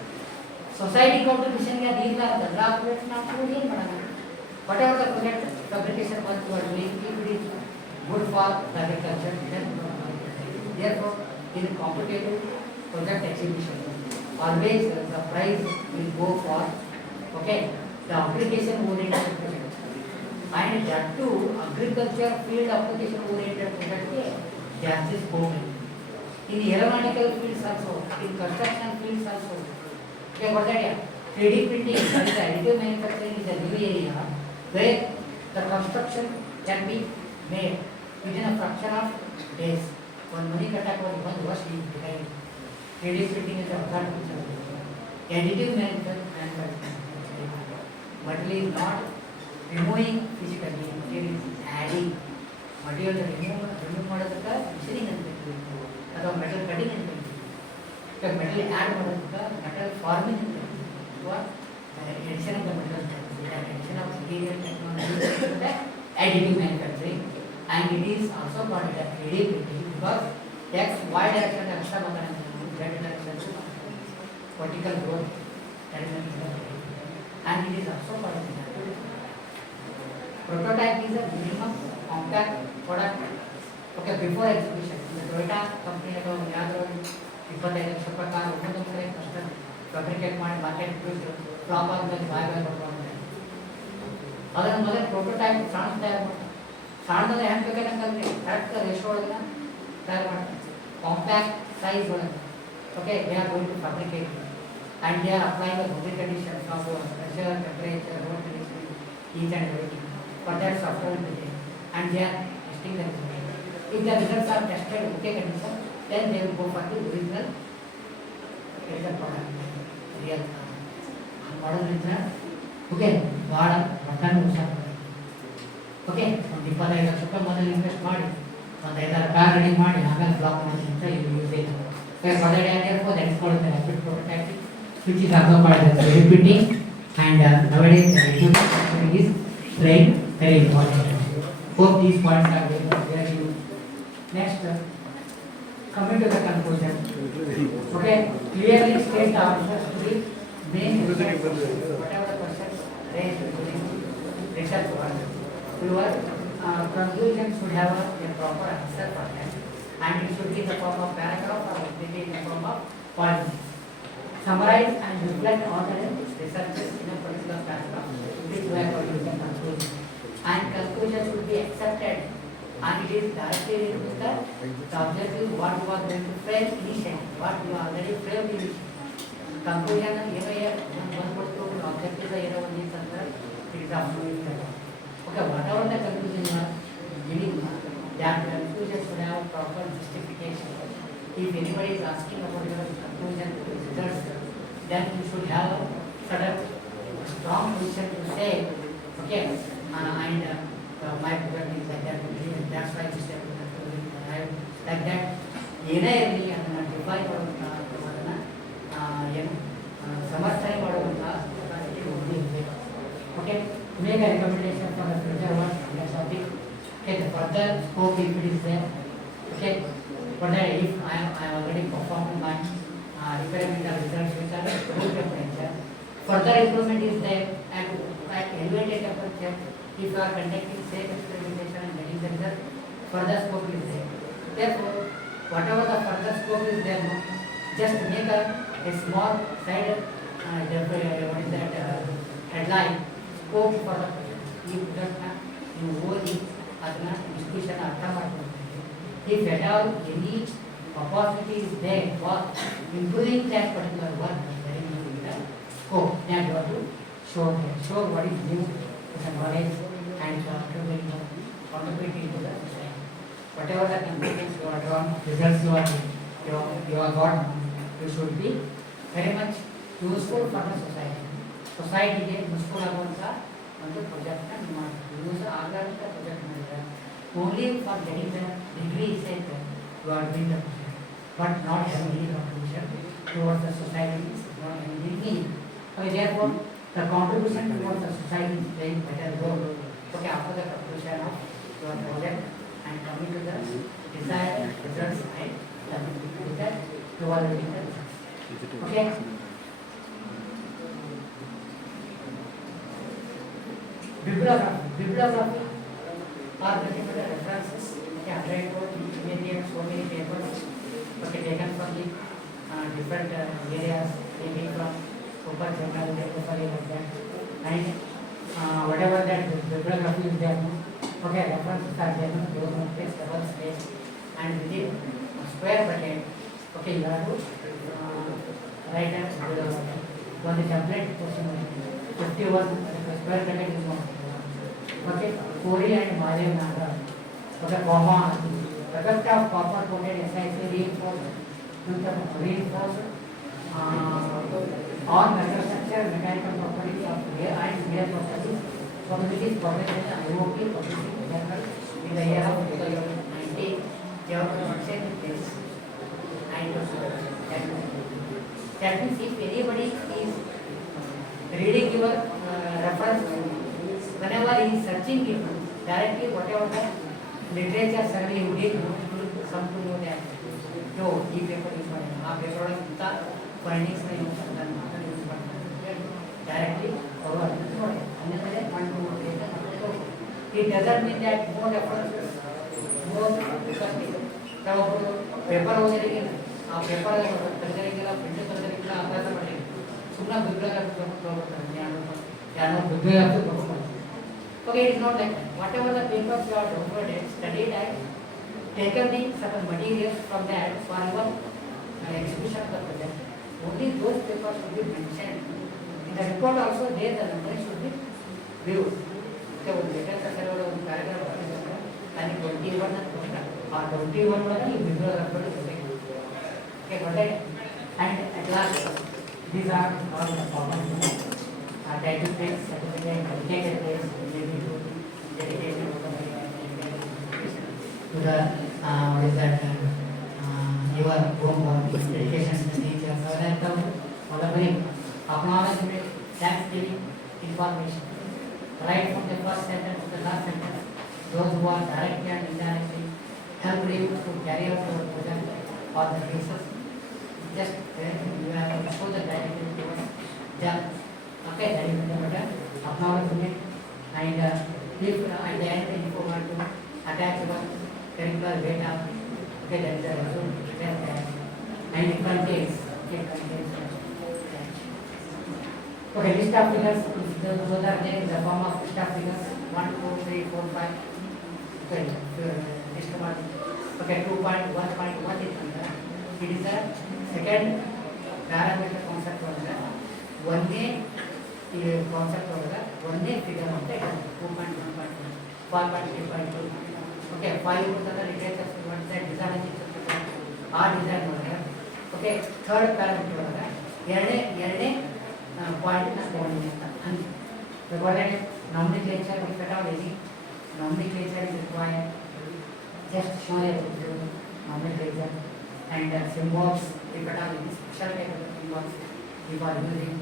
Society contribution ಗೆ ಅದೀಗ ಎಲ್ಲ ಪ್ರಾಜೆಕ್ಟ್ ನಾವು ಏನು ಮಾಡೋಣ. Whatever the project fabrication work you are doing, if it is good for agriculture, then therefore in competitive project execution, always the prize will go for the application oriented project, and that too agriculture field application oriented project just is going in aeronautical fields also, in construction fields also. Okay, what that is 3D printing, that is additive manufacturing, is a new area where the construction can be made within a fraction of days. One money attack was one was behind. 3D printing is a advantage. Additive manufacturing. Material is not removing physically, material is adding. Material remove ಮಾಡೋದಕ್ಕೆ ಮಿಷನಿಂಗ್ ಅಂತ ಹೇಳ್ತೀವಿ, ಅಥವಾ metal cutting ಅಂತ ಹೇಳ್ತೀವಿ. ಇವಾಗ metal add ಮಾಡೋದಕ್ಕೆ metal forming ಅಂತ ಹೇಳ್ತೀವಿ, ಅಥವಾ addition of the metal addition of material technology, additive manufacturing, and it is also called as 3D printing because x y direction extra button z direction vertical growth, that is and it is also called as prototype is a minimum compact product. Okay, before exhibition the Toyota company ಅಥವಾ ಯಾವ್ದಾದ್ರು 25 ಲಕ್ಷ ಪ್ರಕಾರ ಒಂದೊಂದು ಕಡೆ ಕಷ್ಟ fabricate ಮಾಡಿ market flap ಆದ್ಮೇಲೆ ಬಾಯ್ ಬರ್ಕೊಂಡು ಅದನ್ನ ಮೊದಲು ಪ್ರೋಟೋಟೈಪ್ ಸಣ್ಣ ತಯಾರು ಮಾಡ್ತಾರೆ. ಸಣ್ಣದ ಹೆಂಗೆ ಬೇಕಂತಂದ್ರೆ ಕರೆಕ್ಟ್ ರೇಷೋ ಒಳಗೆ ತಯಾರು ಮಾಡ್ತಾರೆ, ಕಾಂಪ್ಯಾಕ್ಟ್ ಸೈಜ್ ಒಳಗೆ. Okay, they are going to fabricate and they are applying the boundary conditions of pressure, temperature, road conditions, each and everything. For that software will be there and they are testing the results. If the results are tested okay condition, then they will go for the original product, real model result. Okay, ಭಾಳ button ಉತ್ಸಾಹ. Okay, ಒಂದು 25 ಲಕ್ಷ ರೂಪಾಯಿ ಮೊದಲು invest ಮಾಡಿ ಒಂದು 5-6 car ready ಮಾಡಿ ಆಮೇಲೆ block ಮಾಡಿ ಅಂತ ಇದು ಯೂಸ್ ಆಯಿತು. Therefore, that is called the rapid prototyping, which is also called as repeating, and nowadays the repeating is plain very important. Hope these points are very clear to you. Next, coming to the conclusion. Okay, clearly state the answers to the main questions, whatever the questions raised during research work. Your conclusion should have a proper answer for that, and it should be in the form of paragraph or it may be in the form of points. Summarize and reflect on the researches in a particular paragraph, which were conclusion. And conclusion should be accepted, and it is directly linked with the objective what you are going to frame initially, what you already framed initially. Conclusion ಬಂದ್ಬಿಟ್ಟು objective ಏನೋ ಒಂದು ಅಂತಂದ್ರೆ it is absolutely okay. Whatever the conclusion you are giving, that conclusion should have proper justification. If anybody is asking about your conclusion results, then you should have a sort of strong position to say, okay, and my product is like that, that's why this step like that. ಏನೇ ಇರಲಿ ಅದನ್ನು define ಮಾಡುವಂಥ ಅದನ್ನು ಏನು ಸಮರ್ಥನೆ ಮಾಡುವಂಥ capacity ಇರಬೇಕು. Okay, make a recommendation for the future work next topic. Okay, the further scope if it is there. Okay, but if I already performed my experimental results which are room temperature, further improvement is there at elevated temperature. If you are conducting safe experimentation and getting the result, further scope is there. Therefore, whatever the further scope is there, just make a small side what is that headline scope for the project. You just you only ಅದನ್ನ discussion ಅರ್ಥ ಮಾಡ್ಕೊಳ್ತೀವಿ. If at all any opportunity is there for improving that particular work, very new in the scope, then you have to show what is new in the knowledge and contributing to the society. Whatever the conclusions you are drawn, results you are got, you should be very much useful for the society. Society useful ಆಗುವಂಥ ಒಂದು ಪ್ರಾಜೆಕ್ಟ್ನ ನೀವು ಮಾಡಬೇಕು. Use ಆಧಾರಿತ project ಮಾಡಿದರೆ only for getting the degree set you are doing the project, but not having any contribution towards the society, not having any need. Okay, therefore the contribution towards the society is playing better role. Okay, after the conclusion of your project and coming to the desired results and with that you are getting the results. Okay. Bibliography are nothing but the references. Okay, I wrote so many papers, okay, taken from the different areas, maybe from super journal, like that, and whatever that bibliography is there, okay, references are there, those no place, double space, and within a square bracket, okay, you have to write a bibliography. For the template question, 51 square bracket is not. Okay, Kori and Maria Naga. Okay, comma. Effect of copper coated SiC reinforced on microstructure, mechanical properties of air and air properties published in IOP Publishing Journal in the year of 2019. This and that means if anybody is reading your reference, whenever he is searching it, directly whatever the literature survey you did, some to know that no, ಈ paper use ಮಾಡಿ ಆ paper ಒಳಗೆ ಇಂಥ ಫೈಂಡಿಂಗ್ಸ್ನ use ಮಾಡ್ತಾರೆ directly ಅವರು ಅರ್ಥ ನೋಡಿ ಅನ್ನೋದೇ it doesn't mean that more references more ತಾವೊಬ್ಬರು ಪೇಪರ್ ಓದಿರಿಗಿಲ್ಲ ಆ ಪೇಪರ್ ತೆಗೆದರಿಗಿಲ್ಲ ಪ್ರಿಂಟ್ ತೆಗೆದರಿಗಿಲ್ಲ ಅಭ್ಯಾಸ ಮಾಡಿಲ್ಲ ಸುಮ್ಮನೆ ಬಿಬ್ಲಿಯೋಗ್ರಫಿ ತಗೊಂಡ್ಬರ್ತಾರೆ ಯಾರೋ ಬಿಬ್ಲಿಯೋಗ್ರಫಿ ತಗೊಂಡ್ಬರ್ತಾರೆ. Okay, it is not like that. Whatever the papers you are downloaded, studied and taken the certain materials from that for your execution of the project, only those papers should be mentioned. In the report also, there the numbers should be viewed. Okay, one letter one paragraph and 21 or 21 you bibliography is okay, got it? And at last, these are all the common title page, certificate, dedicated page, dedicated to the what is that your home work, dedication to the teacher, so that all the very acknowledgement, thanks giving information. right from the first sentence to the last sentence, those who are directly and indirectly help you to carry out your project or the cases. Just you have to show the gratitude towards them. Okay, that is the matter. Acknowledgement and if at the end if you want to attach your curricular data, okay, that is the result written there. And it contains. Okay, list of figures, those are there in the form of list of figures 1, 2, 3, 4, 5. Okay, list one. Okay, 2.1.1 is under. It is a second parameter concept ಒಳಗೆ ಒಂದೇ concept ಒಳಗೆ ಒಂದೇ figure ಅಂತ ಹೇಳ್ತಾರೆ 2.1.1 5.3.2 okay 5 ಅಂತಂದ್ರೆ literature ಮಾಡಿದ್ರೆ design ಆ design ಒಳಗೆ ಓಕೆ ಥರ್ಡ್ ಪ್ಯಾರಾಮೀಟರ್ ಒಳಗೆ ಎರಡನೇ ಪಾಯಿಂಟ್ ನಾನು ತಗೊಂಡಿದ್ದೀನಿ ಅಂತ ಅಂದ್ರೆ nomenclature if at all any nomenclature is required, just show a nomenclature and symbols if at all any special type of symbols you are using.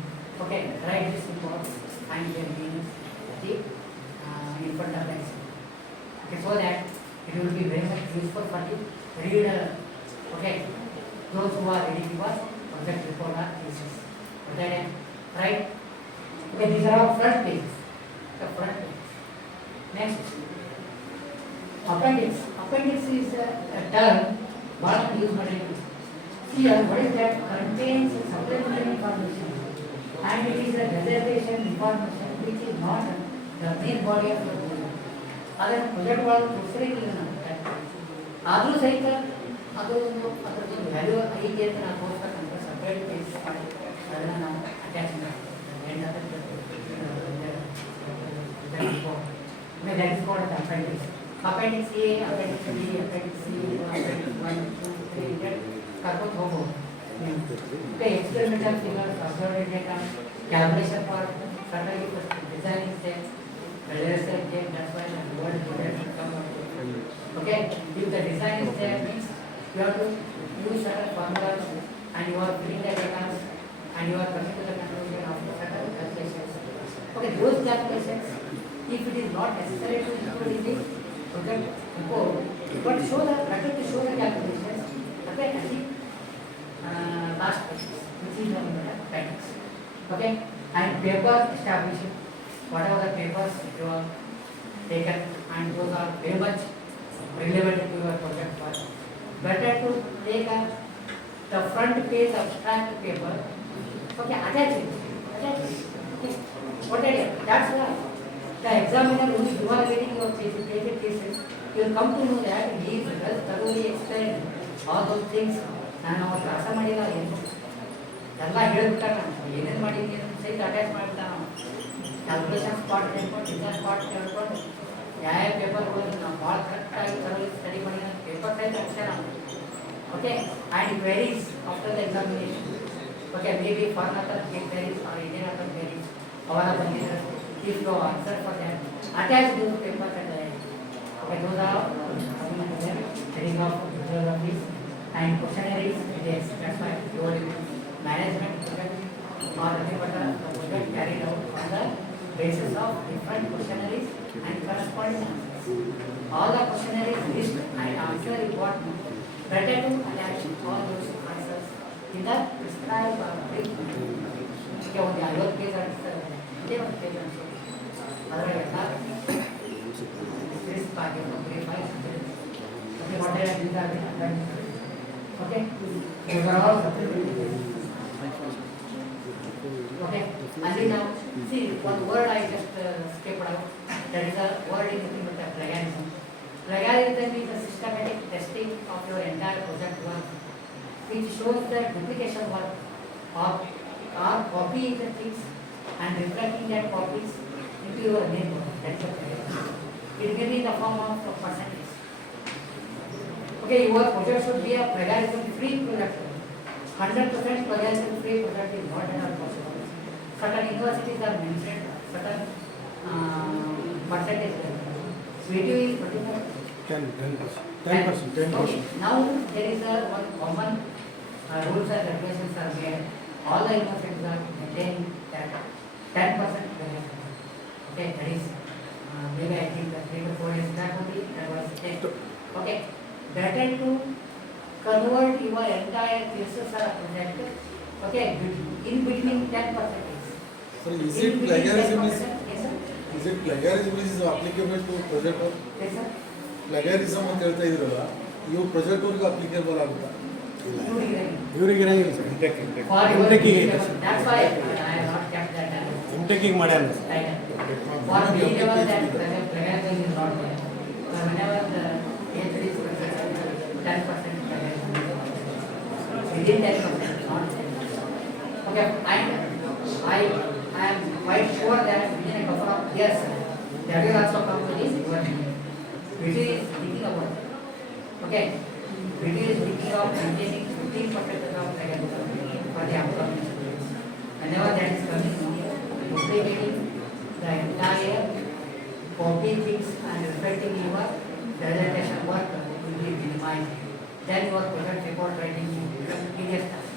Okay, write the symbols and their meanings in front of us. Okay, so that it will be very much useful for the reader. Okay, those who are ready to us project report or thesis. Okay, right? Okay, these are all front pages. The front page. Next, appendix. Appendix is a term what use material. Here, what is that? Contains supplementary information, and it is a reservation information which is not the main body of the project. Other project work ಪುಸ್ತಕದಲ್ಲಿ ನಾವು ಆದರೂ ಸಹಿತ ಅದರದ್ದು value ಐತೆ ಅಂತ ನಾವು ತೋರಿಸ್ತಕ್ಕಂಥ separate page ಮಾಡಿ ಅದನ್ನು ನಾವು ಅಟ್ಯಾಚ್ ಮಾಡ್ತೀವಿ. That is called the appendix. Appendix A, appendix B, appendix C, appendix 1, 2, 3, that ಕರ್ಕೊಂಡು ಹೋಗ್ಬೋದು. Okay, experimental figures, observed data, calculation part, certainly design is there, there is a that's why the word should come out. Okay, if the design is there means you have to use certain formulas and you are filling the data and you are coming to the conclusion of certain calculations. Okay, those calculations, if it is not necessary to include in the project report, but better to show the calculations, okay, at the last page, which is the appendix. Okay, and paper establishing whatever the papers you have taken, and those are very much relevant to your project work. Better to take the front page abstract paper, okay, attach it. Okay. What I did, that's why the examiner who is evaluating your cases, you will come to know that he is well thoroughly explained all those things. ನಾನು ಅವತ್ತು ಕೆಲಸ ಮಾಡಿಲ್ಲ ಏನು ಎಲ್ಲ ಹೇಳ್ಬಿಟ್ಟಾಗ ಏನೇನು ಮಾಡಿದ್ದೀನಿ ಅಂತ ಸಹಿತ ಅಟ್ಯಾಚ್ ಮಾಡಿಬಿಟ್ಟ ನಾವು ಕ್ಯಾಲ್ಕುಲೇಷನ್ ಸ್ಪಾಟ್ ಹೇಳ್ಕೊಂಡು ಡಿಸೈನ್ ಸ್ಪಾಟ್ ಹೇಳ್ಕೊಂಡು ಯಾವ ಪೇಪರ್ಗಳು ನಾವು ಭಾಳ ಕರೆಕ್ಟಾಗಿ ಥರೋಲಿ ಸ್ಟಡಿ ಮಾಡಿ ಪೇಪರ್ ಸಹಿತ ಅಕ್ಷರ okay and queries after the examination okay may be farmer queries or Indian account queries ಅವರ ಬಂದಿದ್ದಾರೆ if you answer for that, attach those papers at the end. Okay, those are heading of bibliographies and questionnaires. Yes, that's why your management project or nothing but the project carried out on the basis of different questionnaires and corresponding answers. All the questionnaires list and answer report better to attach all those answers in the prescribed brief. Okay, on the other case they were taken so ಅದರಲ್ಲ this packet of brief okay what are these are okay overall okay and now see one word I just skipped out, that is a word in nothing but the plagiarism. Plagiarism is a systematic testing of your entire project work which shows the duplication work or copying the things and reflecting that copies into your main work. That's what it may be in the form of percentage. Okay, your project should be a plagiarism-free project. 100% plagiarism-free project is not at all possible. Certain universities are mentioned, certain percentage. VTU is particular. 10%. Okay. Now there is one common rules and regulations are made. All the universities are maintaining that 10% plagiarism. Okay, that is maybe I think 3 to 4 years back only that was there. Okay, better to convert your entire thesis or project. Okay, in between 10%. So is it plagiarism is Yes, sir. is it plagiarism is applicable to project work? Yes, sir. Plagiarism ಅಂತ ಹೇಳ್ತಾ ಇದ್ರಲ್ಲ ಇವು project work applicable ಆಗುತ್ತಾ? ಇವರಿಗೆ ಇರಂಗಿಲ್ಲ sir. For your ಇಂಟೆಕ್ಕಿಗೆ that's why I have not kept that. ಇಂಟೆಕ್ಕಿಗೆ ಮಾಡ್ಯಾನ sir. Right. For me, level that plagiarism is not there. Whenever the entry is 10% plagiarism, within 10%, not 10%. Okay, and I am quite sure that within a couple of years, that will also come to this government. Which is thinking about it. Okay, which is thinking of maintaining 15% of plagiarism for the upcoming students. Whenever that is coming, duplicating the entire copy things and respecting your presentation work will be minimized. Then your project report writing will become tedious task,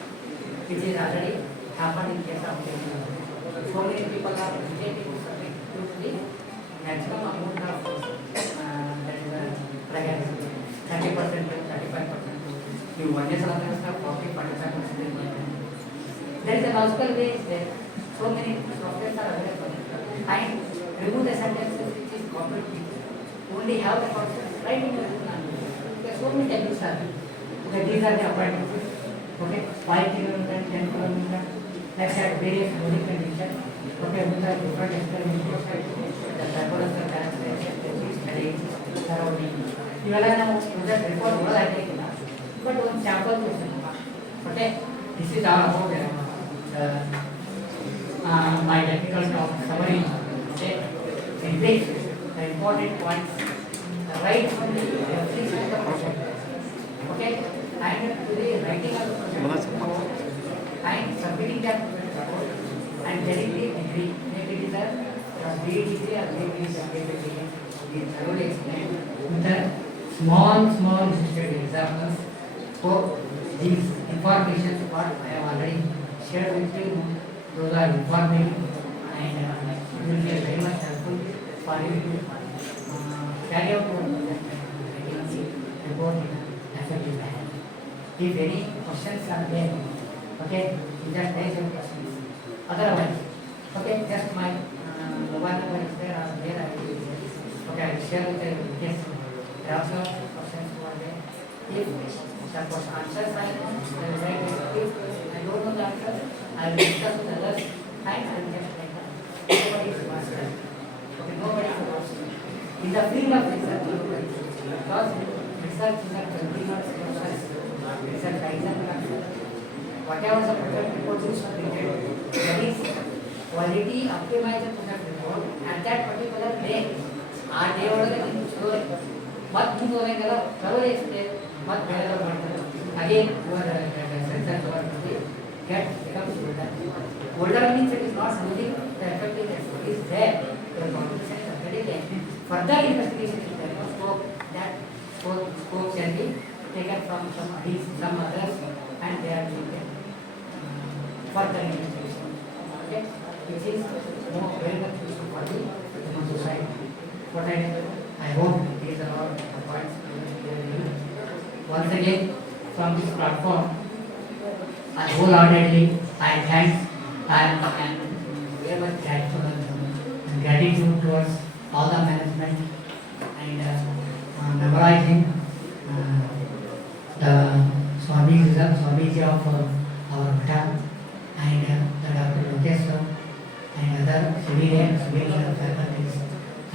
which is already happened in case of plagiarism. So many people are hesitating to submit to the maximum amount of plagiarism, 30% to 35%. You one year of 40-45%. There is a logical way there. So many softwares are available. And remove the sentences which is corporate people. Only have the concepts right in the book language. There are so many techniques are there. Okay, these are the appointments. Okay, 5 kilometers, 10 kilometers. Let's have various loading conditions. Okay, with the different experiments. The typological translation, the studies, surrounding. ಇವೆಲ್ಲ ನಾವು project report ಓದೋದಾಗಲಿಲ್ಲ but ಒಂದು sample okay this is all about my technical talk summary. Okay, in brief, the important points right from the reference of the project. Okay, and to the writing of the project report and submitting that report and getting the degree. Maybe it is a BA degree or maybe it is a BA degree. We thoroughly explained with the small listed examples. So these information what I have already shared with you, those are informative and will be very much helpful for you to carry out your report in an effective manner. If any questions are there, okay, you just raise your questions. Otherwise, okay, just my mobile number is there or there I will be there. Okay, I will share with you. Yes. There are also questions over there. If that was answers I know, I will write it. If I don't know the answer, I will discuss with others and I will just write down. Nobody is master. Okay, nobody is master. In the field of research, because research is a continuous process. Research is whatever the project report is submitted, that is quality optimize the project report at that particular day. ಆ day ಒಳಗೆ ನೀವು story ಮತ್ತೆ ಮುಂದುವರೆಗೆಲ್ಲ thoroughly explain ಮತ್ತೆ ಬೇರೆ ಮಾಡ್ತಾರೆ again sensor get becomes older. Older means it is not losing the effectiveness. It is there. The competition is already there. Further investigation is there. No scope that scope can be taken from some others and they are taken further investigation. Okay, which is more very much useful for the human society. What I hope these are all the points. Once again, from this platform, I wholeheartedly I thank and very much grateful and gratitude towards all the management and memorizing the Swamiji of our Bhatta and the Dr. Lokesh and other civilian faculties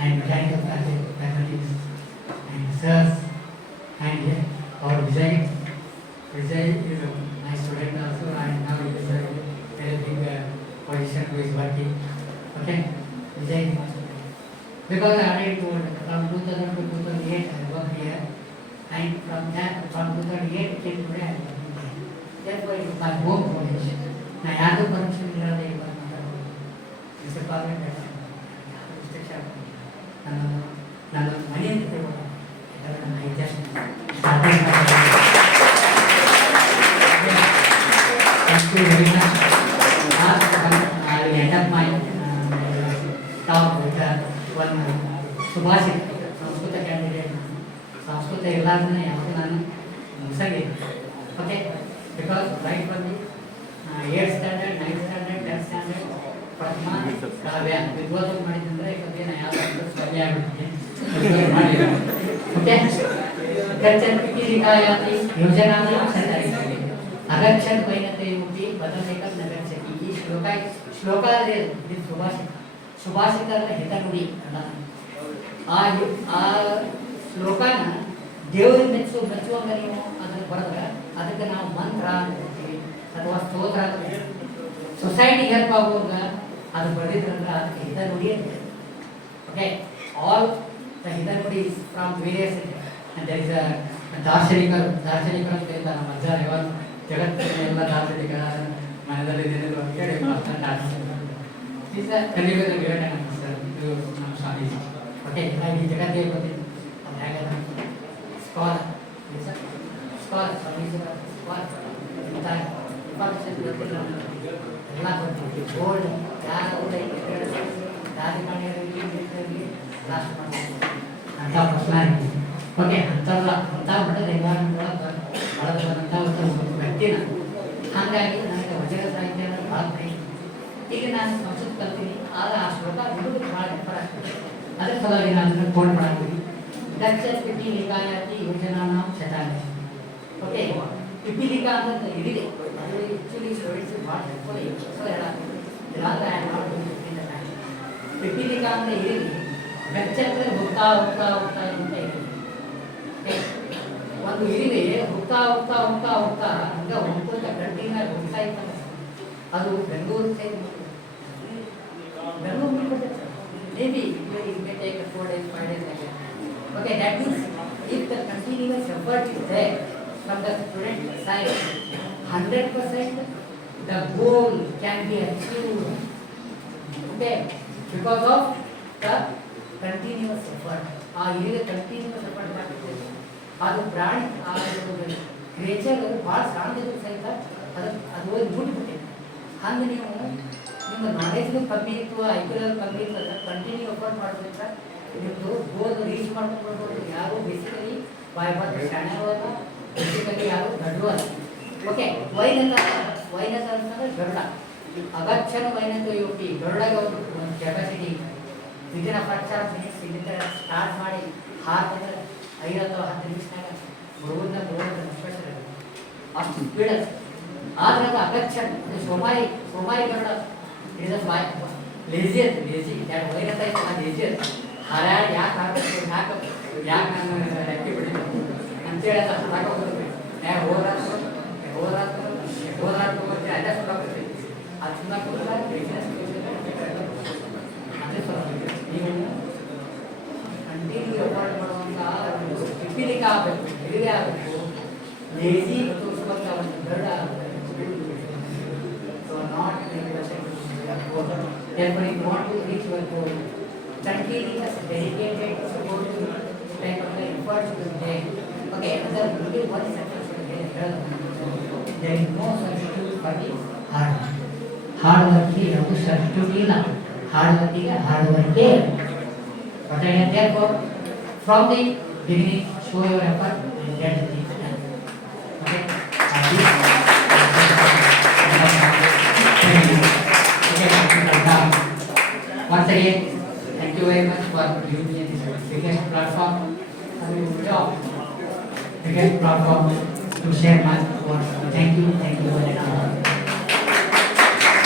and mechanical faculties and sirs and our Vijay is my student also and now he is a very big position who is working. Okay, Vijay. Because I already told from 2000 to 2008 I worked here and from 2008 till today I am working here. Therefore it is my home college. I have the permission to learn the Mr. Parliament Mr. Chairman. ನಾನು ಮನೆಯಿಂದ ತಗೊಂಡು I just started my thank you very much. I will end up my talk with ಒಂದು ಸುಭಾಷಿತ Sanskrit candidate Sanskrit ಇಲ್ಲಾರ್ದೇ ಯಾವುದು ನಾನು ಮುಗಿಸಂಗಿಲ್ಲ. Okay, because right ಬಂದು 8th standard 9th standard 10th standard ಪ್ರಥಮ ಕಾವ್ಯ ವಿದ್ವಾಸ ಮಾಡಿದ್ರೆ ಈಗ ನಾ ಯಾವ್ದು ಸ್ಪರ್ಧೆ ಆಗ್ಬಿಟ್ಟಿದೆ ಮಾಡಿಲ್ಲ. ಓಕೆ, ಗಚ್ಚನ್ಪಿಕಿ ನಿಕಾಯಾತಿ ಯೋಜನಾನಾಂ ಸಂದರ್ಭದಲ್ಲಿ ಅಗಚ್ಚನ್ ವೈನತೆಯುಪಿ ಬದಲೇಕಂ ನಗಚ್ಚತಿ. ಈ ಶ್ಲೋಕ ಅಂದ್ರೆ ಇದು ಸುಭಾಷಿತರ ಹಿತನುಡಿ ಅಲ್ಲ. ಆ ಶ್ಲೋಕನ ದೇವರಿಗೆ ಮೆಚ್ಚುವಂಗ ನೀವು ಅದನ್ನು ಬರೆದ್ರೆ ಅದಕ್ಕೆ ನಾವು ಮಂತ್ರ ಅಂತ ಹೇಳ್ತೀವಿ ಅಥವಾ ಸ್ತೋತ್ರ ಅಂತ ಹೇಳ್ತೀವಿ. ಸೊಸೈಟಿ ಹೆಲ್ಪ್ ಆಗುವಾಗ ಅದು ಬರೆದಿದ್ರಂದ್ರೆ ಅದಕ್ಕೆ ಹಿತನುಡಿ ಅಂತ ಹೇಳ್ತೀವಿ. ಓಕೆ, ಆಲ್ ದ ಹಿತನುಡಿ from various and there is a ದಾರ್ಶನಿಕರು ಅಂತ ಹೇಳ್ತಾರೆ. ನಮ್ಮ ಅಜ್ಜ ಯಾವಾಗ ಜಗತ್ತಿನ ಎಲ್ಲ ದಾರ್ಶನಿಕರ ಮನದಲ್ಲಿ ಏನಿದ್ರು ಅಂತ ಹೇಳಿ ಕಲಿಯುಗದ ವಿವೇಕಾನಂದ ಸರ್, ಇದು ನಮ್ಮ ಸ್ವಾಮೀಜಿ. ಓಕೆ, ಈ ಜಗತ್ತಿಗೆ ಗೊತ್ತಿತ್ತು ಅದು ಹೇಗೆ ಸ್ಕಾಲರ್ ಸ್ವಾಮೀಜಿ ಎಲ್ಲ ಗೊತ್ತಿತ್ತು. ಗೋಲ್ಡ್ ಯಾರು ರಾಜಕಾರಣಿಯರಲ್ಲಿ ಲಾಸ್ಟ್ ಮಾಡ್ತಾರೆ ಅಂತ ಪರ್ಸನಾಲಿಟಿ. ಓಕೆ, ಅಂಥ ಮಟ್ಟದ ಎನ್ವೈರನ್ಮೆಂಟ್ ಒಳಗೆ ಬಂದಂಥ ಒಂದು ವ್ಯಕ್ತಿನ. ಹಾಗಾಗಿ ನನಗೆ ವಚನ ಸಾಹಿತ್ಯ ಅಂದರೆ ಭಾಳ ಪ್ರೀತಿ. ಈಗ ನಾನು ಸಂಸ್ಕೃತ ಕಲ್ತೀನಿ, ಆದರೆ ಆ ಶ್ಲೋಕ ಹುಡುಗರು ಭಾಳ ನೆನಪರ ಆಗ್ತದೆ. ಅದರ ಸಲುವಾಗಿ ನಾನು ಅದನ್ನು ಫೋನ್ ಮಾಡ್ತೀನಿ. ಗಚ್ಚನ್ಪಿಕಿ ನಿಕಾಯಾತಿ ಯೋಜನಾನಾಂ ಶತಾನಿ. ಓಕೆ, ಪಿಪೀಲಿಕಾ ಅಂತ ಇದಿದೆ, ಅದು ಆ್ಯಕ್ಚುಲಿ ಸ್ಟೂಡೆಂಟ್ಸ್ ಭಾಳ ಹೆಲ್ಪ್ಫುಲ್ ಇಲ್ಲಾಂದ್ರೆ ಪಿಪೀಲಿಕಾ ಅಂದರೆ ಇರಲಿ. ಗಚ್ಚಂದ್ರೆ ಹೋಗ್ತಾ ಹೋಗ್ತಾ ಹೋಗ್ತಾ ಅಂತ ಇರಲಿ. ಒಂದು ಇರಿವೆ ಹೋಗ್ತಾ ಹೋಗ್ತಾ ಹೋಗ್ತಾ ಹೋಗ್ತಾ ಹಂಗ ಹೋಗ್ಕೊಂತ ಕಂಟಿನ್ಯೂ ಹೋಗ್ತಾ ಇರ್ತದೆ. ಅದು Bengaluru side Bengaluru maybe take 4 days 5 days like that. Okay, that means if the continuous effort is there from the student side, 100% the goal can be achieved. Okay, because of the continuous effort. ಆ ಇರಿವೆ continuous effort ಮಾಡ್ತಿರ್ತದೆ. ಅದು ಪ್ರಾಣಿ ಆ creature ಭಾಳ ಸಣ್ಣದಿದ್ರು ಸಹಿತ ಅದು ಹೋಗಿ ಮುಟ್ಬಿಟ್ಟಿದೆ. ಹಂಗೆ ನೀವು ನಿಮ್ಮ ನಾಲೆಜ್ನು ಕಮ್ಮಿ ಇತ್ತು, IQ ಕಮ್ಮಿ ಇತ್ತು ಅಂದ್ರೆ ಕಂಟಿನ್ಯೂ ಎಫರ್ಟ್ ಮಾಡೋದ್ರಿಂದ ನಿಮ್ಮದು ಗೋಲ್ ರೀಚ್ ಮಾಡ್ಕೊಂಡು ಬರ್ಬೋದು. ಯಾರು ಬೇಸಿಕಲಿ ಬಾಯ್ಬಾರ್ದು ಶಾಣೆವಲ್ಲ, ಬೇಸಿಕಲಿ ಯಾರು ದಡ್ಡುವಲ್ಲ. ಓಕೆ, ವೈನತ ಅಂತಂದ್ರೆ ಗರುಡ. ಅಗಚ್ಚನ ವೈನತ ಯೋಪಿ ಗರುಡಾಗ ಒಂದು capacity within a fraction of minutes ಇಲ್ಲಿಂದ ಸ್ಟಾರ್ಟ್ ಮಾಡಿ ಹಾಕಿದ್ರೆ 5 ಅಥವಾ 10 ನಿಮಿಷನಾಗ ಬರುವುದನ್ನ ಸ್ಪೆಷಲ್ ಅಷ್ಟು ಸ್ಪೀಡ್ ಅದು. ಆದ್ರೆ ಅದು ಅಗಚ್ಚನ್ ಸೋಮಾರಿ ಗರುಡ ಇಟ್ ಇಸ್ ಅ ಲೇಜಿ ಅದು ಲೇಜಿ. ಯಾಕೆ ವೈನತ ಇತ್ತು ಅದು ಲೇಜಿ ಅದು. ಹಾರಾಡಿ ಯಾಕೆ ಹಾಕಬೇಕು ಯಾಕೆ ನಾನು ರೆಕ್ಕೆ ಬಿಡಿಬೇಕು ಅಂತೇಳಿ ಅದು ಹಾಕೋ ಹೋಗ್ಬೇಕು. ಹೋರಾಟ ಅದೇ ಸುಳ್ಳಾಗ್ತೈತಿ. ಅದು ಸುಳ್ಳಾಕೋದ್ರೆ ಬಿಸ್ನೆಸ್ ಅದೇ ಸುಳ್ಳ. ನೀವು ಕಂಟಿನ್ಯೂ ಎಫರ್ಟ್ ಮಾಡುವಂಥ ಪಿಪೀಲಿಕ ಆಗಬೇಕು, ಇರುವೆ ಆಗಬೇಕು, ಲೇಜಿ ತೋರಿಸುವಂಥ ಒಂದು ಗರುಡ ಆಗಬೇಕು. So not therefore you want to reach your goal, continuous dedicated support to type of the efforts to take. Okay, another only one sentence there is no substitute for the hard work. Hard work is no substitute ಇಲ್ಲ. Hard work is hard work. But therefore from the beginning show your effort and get the things done. Okay. Once again, thank you very much for giving me this biggest platform, biggest platform to share my words. Thank you very much.